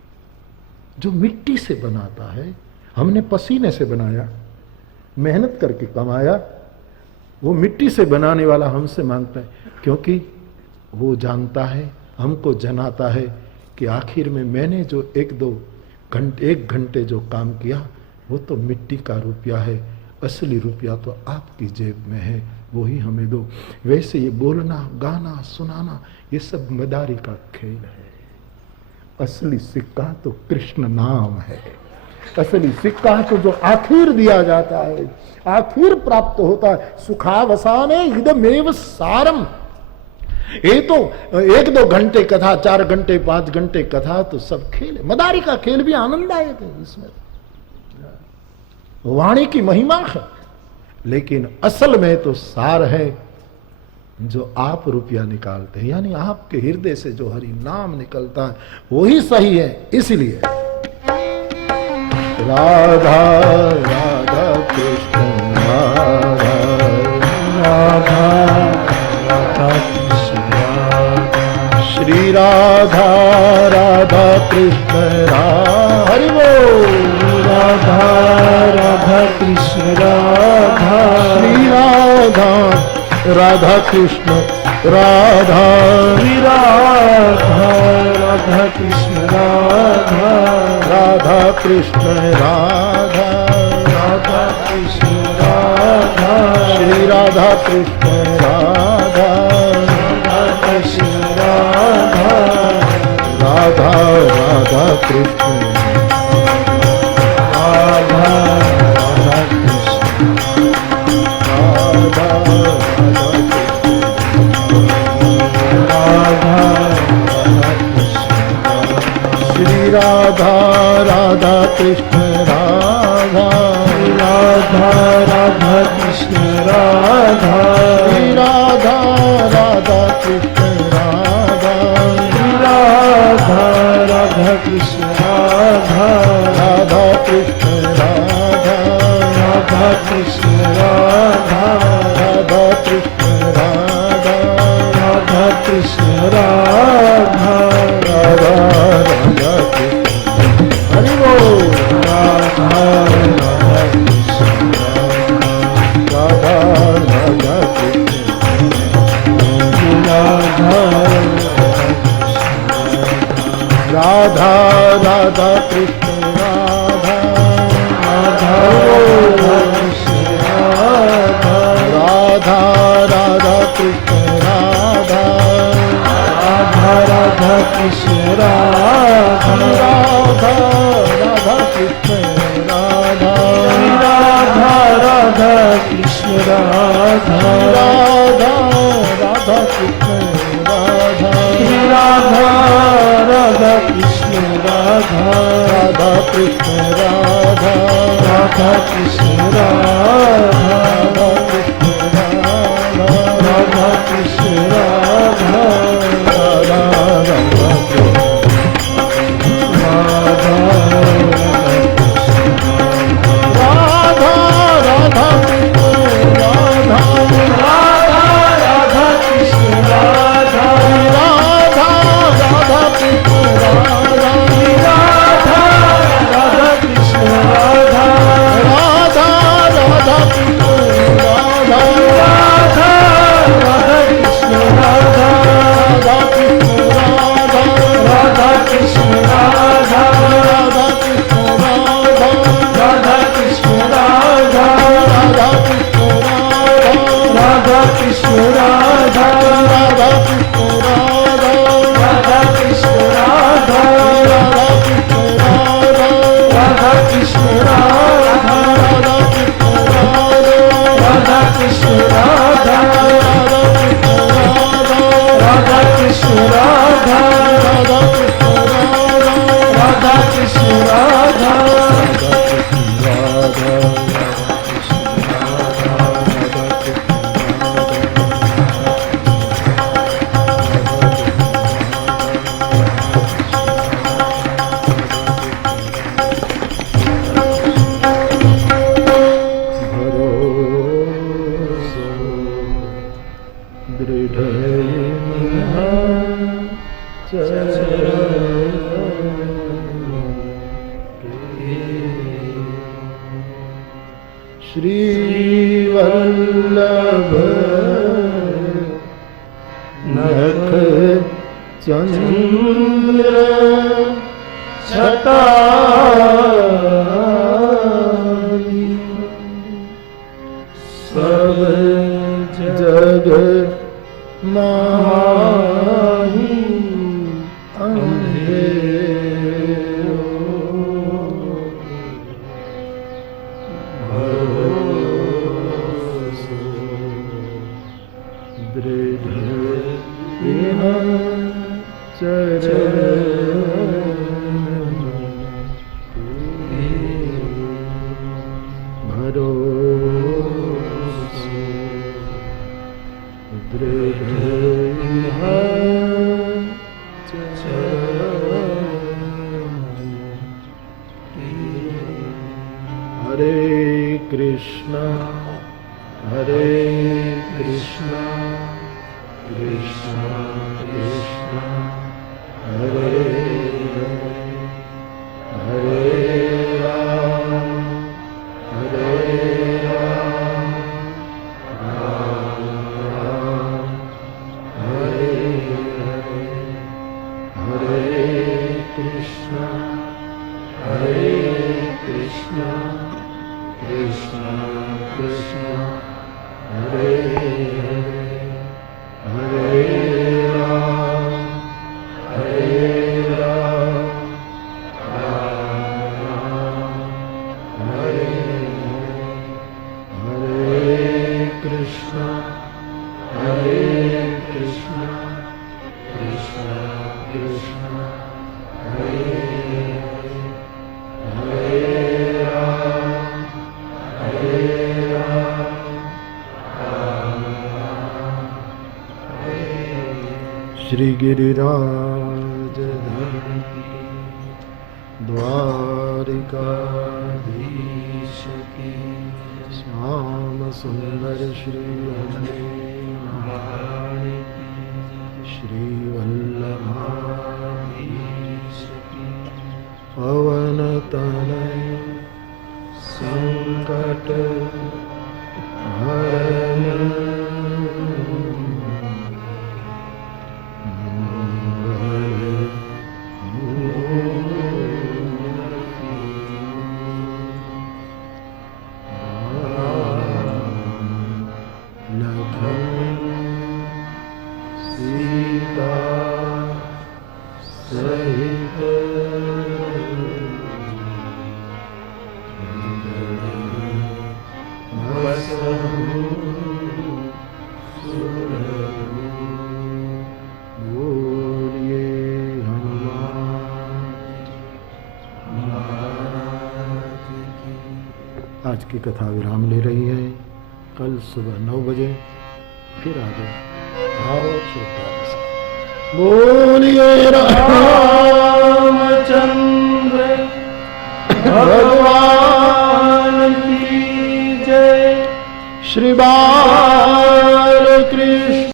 जो मिट्टी से बनाता है, हमने पसीने से बनाया, मेहनत करके कमाया, वो मिट्टी से बनाने वाला हमसे मांगता है, क्योंकि वो जानता है, हमको जनाता है कि आखिर में मैंने जो एक घंटे जो काम किया वो तो मिट्टी का रुपया है, असली रुपया तो आपकी जेब में है, वही हमें दो। वैसे ये बोलना, गाना, सुनाना ये सब मदारी का खेल है। असली सिक्का तो कृष्ण नाम है। असली सिक्का तो जो आखिर दिया जाता है, आखिर प्राप्त होता है। सुखावसाने इदमेव सारम। ये तो 1-2 घंटे कथा, 4 घंटे 5 घंटे कथा तो सब खेल है। मदारी का खेल भी आनंददायक है, इसमें वाणी की महिमा है, लेकिन असल में तो सार है जो आप रुपया निकालते हैं, यानी आपके हृदय से जो हरि नाम निकलता है वही सही है। इसलिए राधा राधा कृष्ण राधा राधा राधा कृष्ण राधा, श्री राधा राधा कृष्ण राधा, हरि बोल। राधा राधा कृष्ण राधा, श्री राधा राधा कृष्ण राधा, श्री राधा राधा कृष्ण राधा, राधा कृष्ण राधा, राधा कृष्ण राधा, श्री राधा कृष्ण राधा, राधा कृष्ण राधा, राधा राधा कृष्ण राधा राधा कृष्ण राधा, राधा राधा कृष्ण राधा, राधा राधा कृष्ण राधा, राधा राधा कृष्ण राधा, राधा कृष्ण राधा, राधा कृष्ण राधा, राधा कृष्ण राधा, राधा कृष्ण राधा, राधा राधा कृष्ण, हरि बोल। राधा राधा कृष्ण राधा राधा कृष्ण, राधा राधा कृष्ण राधा, राधा कृष्ण राधा, राधा राधा कृष्ण राधा, राधा राधा कृष्ण राधा, राधा राधा कृष्ण राधा, राधा राधा कृष्ण राधा, राधा राधा कृष्ण राधा, राधा राधा कृष्ण राधा, राधा कृष्ण राधा, राधा कृष्ण राधा, राधा कृष्ण राधा, राधा कृष्ण राधा, राधा राधा कृष्ण राधा, राधा कृष्ण राधा, राधा राधा कृष्ण राधा, राधा राधा कृष्ण राधा, राधा राधा कृष्ण राधा, राधा राधा कृष्ण राधा, राधा कृष्ण राधा, राधा कृष्ण राधा, राधा कृष्ण राधा, राधा कृष्ण राधा, राधा कृष्ण राधा, राधा कृष्ण राधा, राधा कृष्ण राधा, राधा कृष्ण राधा, राधा कृष्ण राधा, राधा कृष्ण राधा, राधा कृष्ण राधा, राधा कृष्ण राधा, राधा कृष्ण राधा, राधा श्री वल्लभ नख चंद्र छटा सब जग माही अंधेरो भरोसो दृढ़ इन चरण भरोसो दृढ़ इन हरे कृष्णा कृष्णा कृष्णा हरे हरे राम राम राम हरे हरे कृष्णा कृष्णा कृष्णा हरे हरे राम राम हरे हरे कृष्णा कृष्णा कृष्णा हरे हरे राम श्री गिरिराज धर द्वारिकाधीश की श्याम सुंदर श्री महारानी श्री वल्लभाधीश की पवन तनय संकट हरण सीता सहित बोलिए आज की कथा विराम ले रही है। कल सुबह 9 बजे फिर आगे भाव श्रद्धा के साथ बोलिए रामचंद्र भगवान की जय। श्री बाल कृष्ण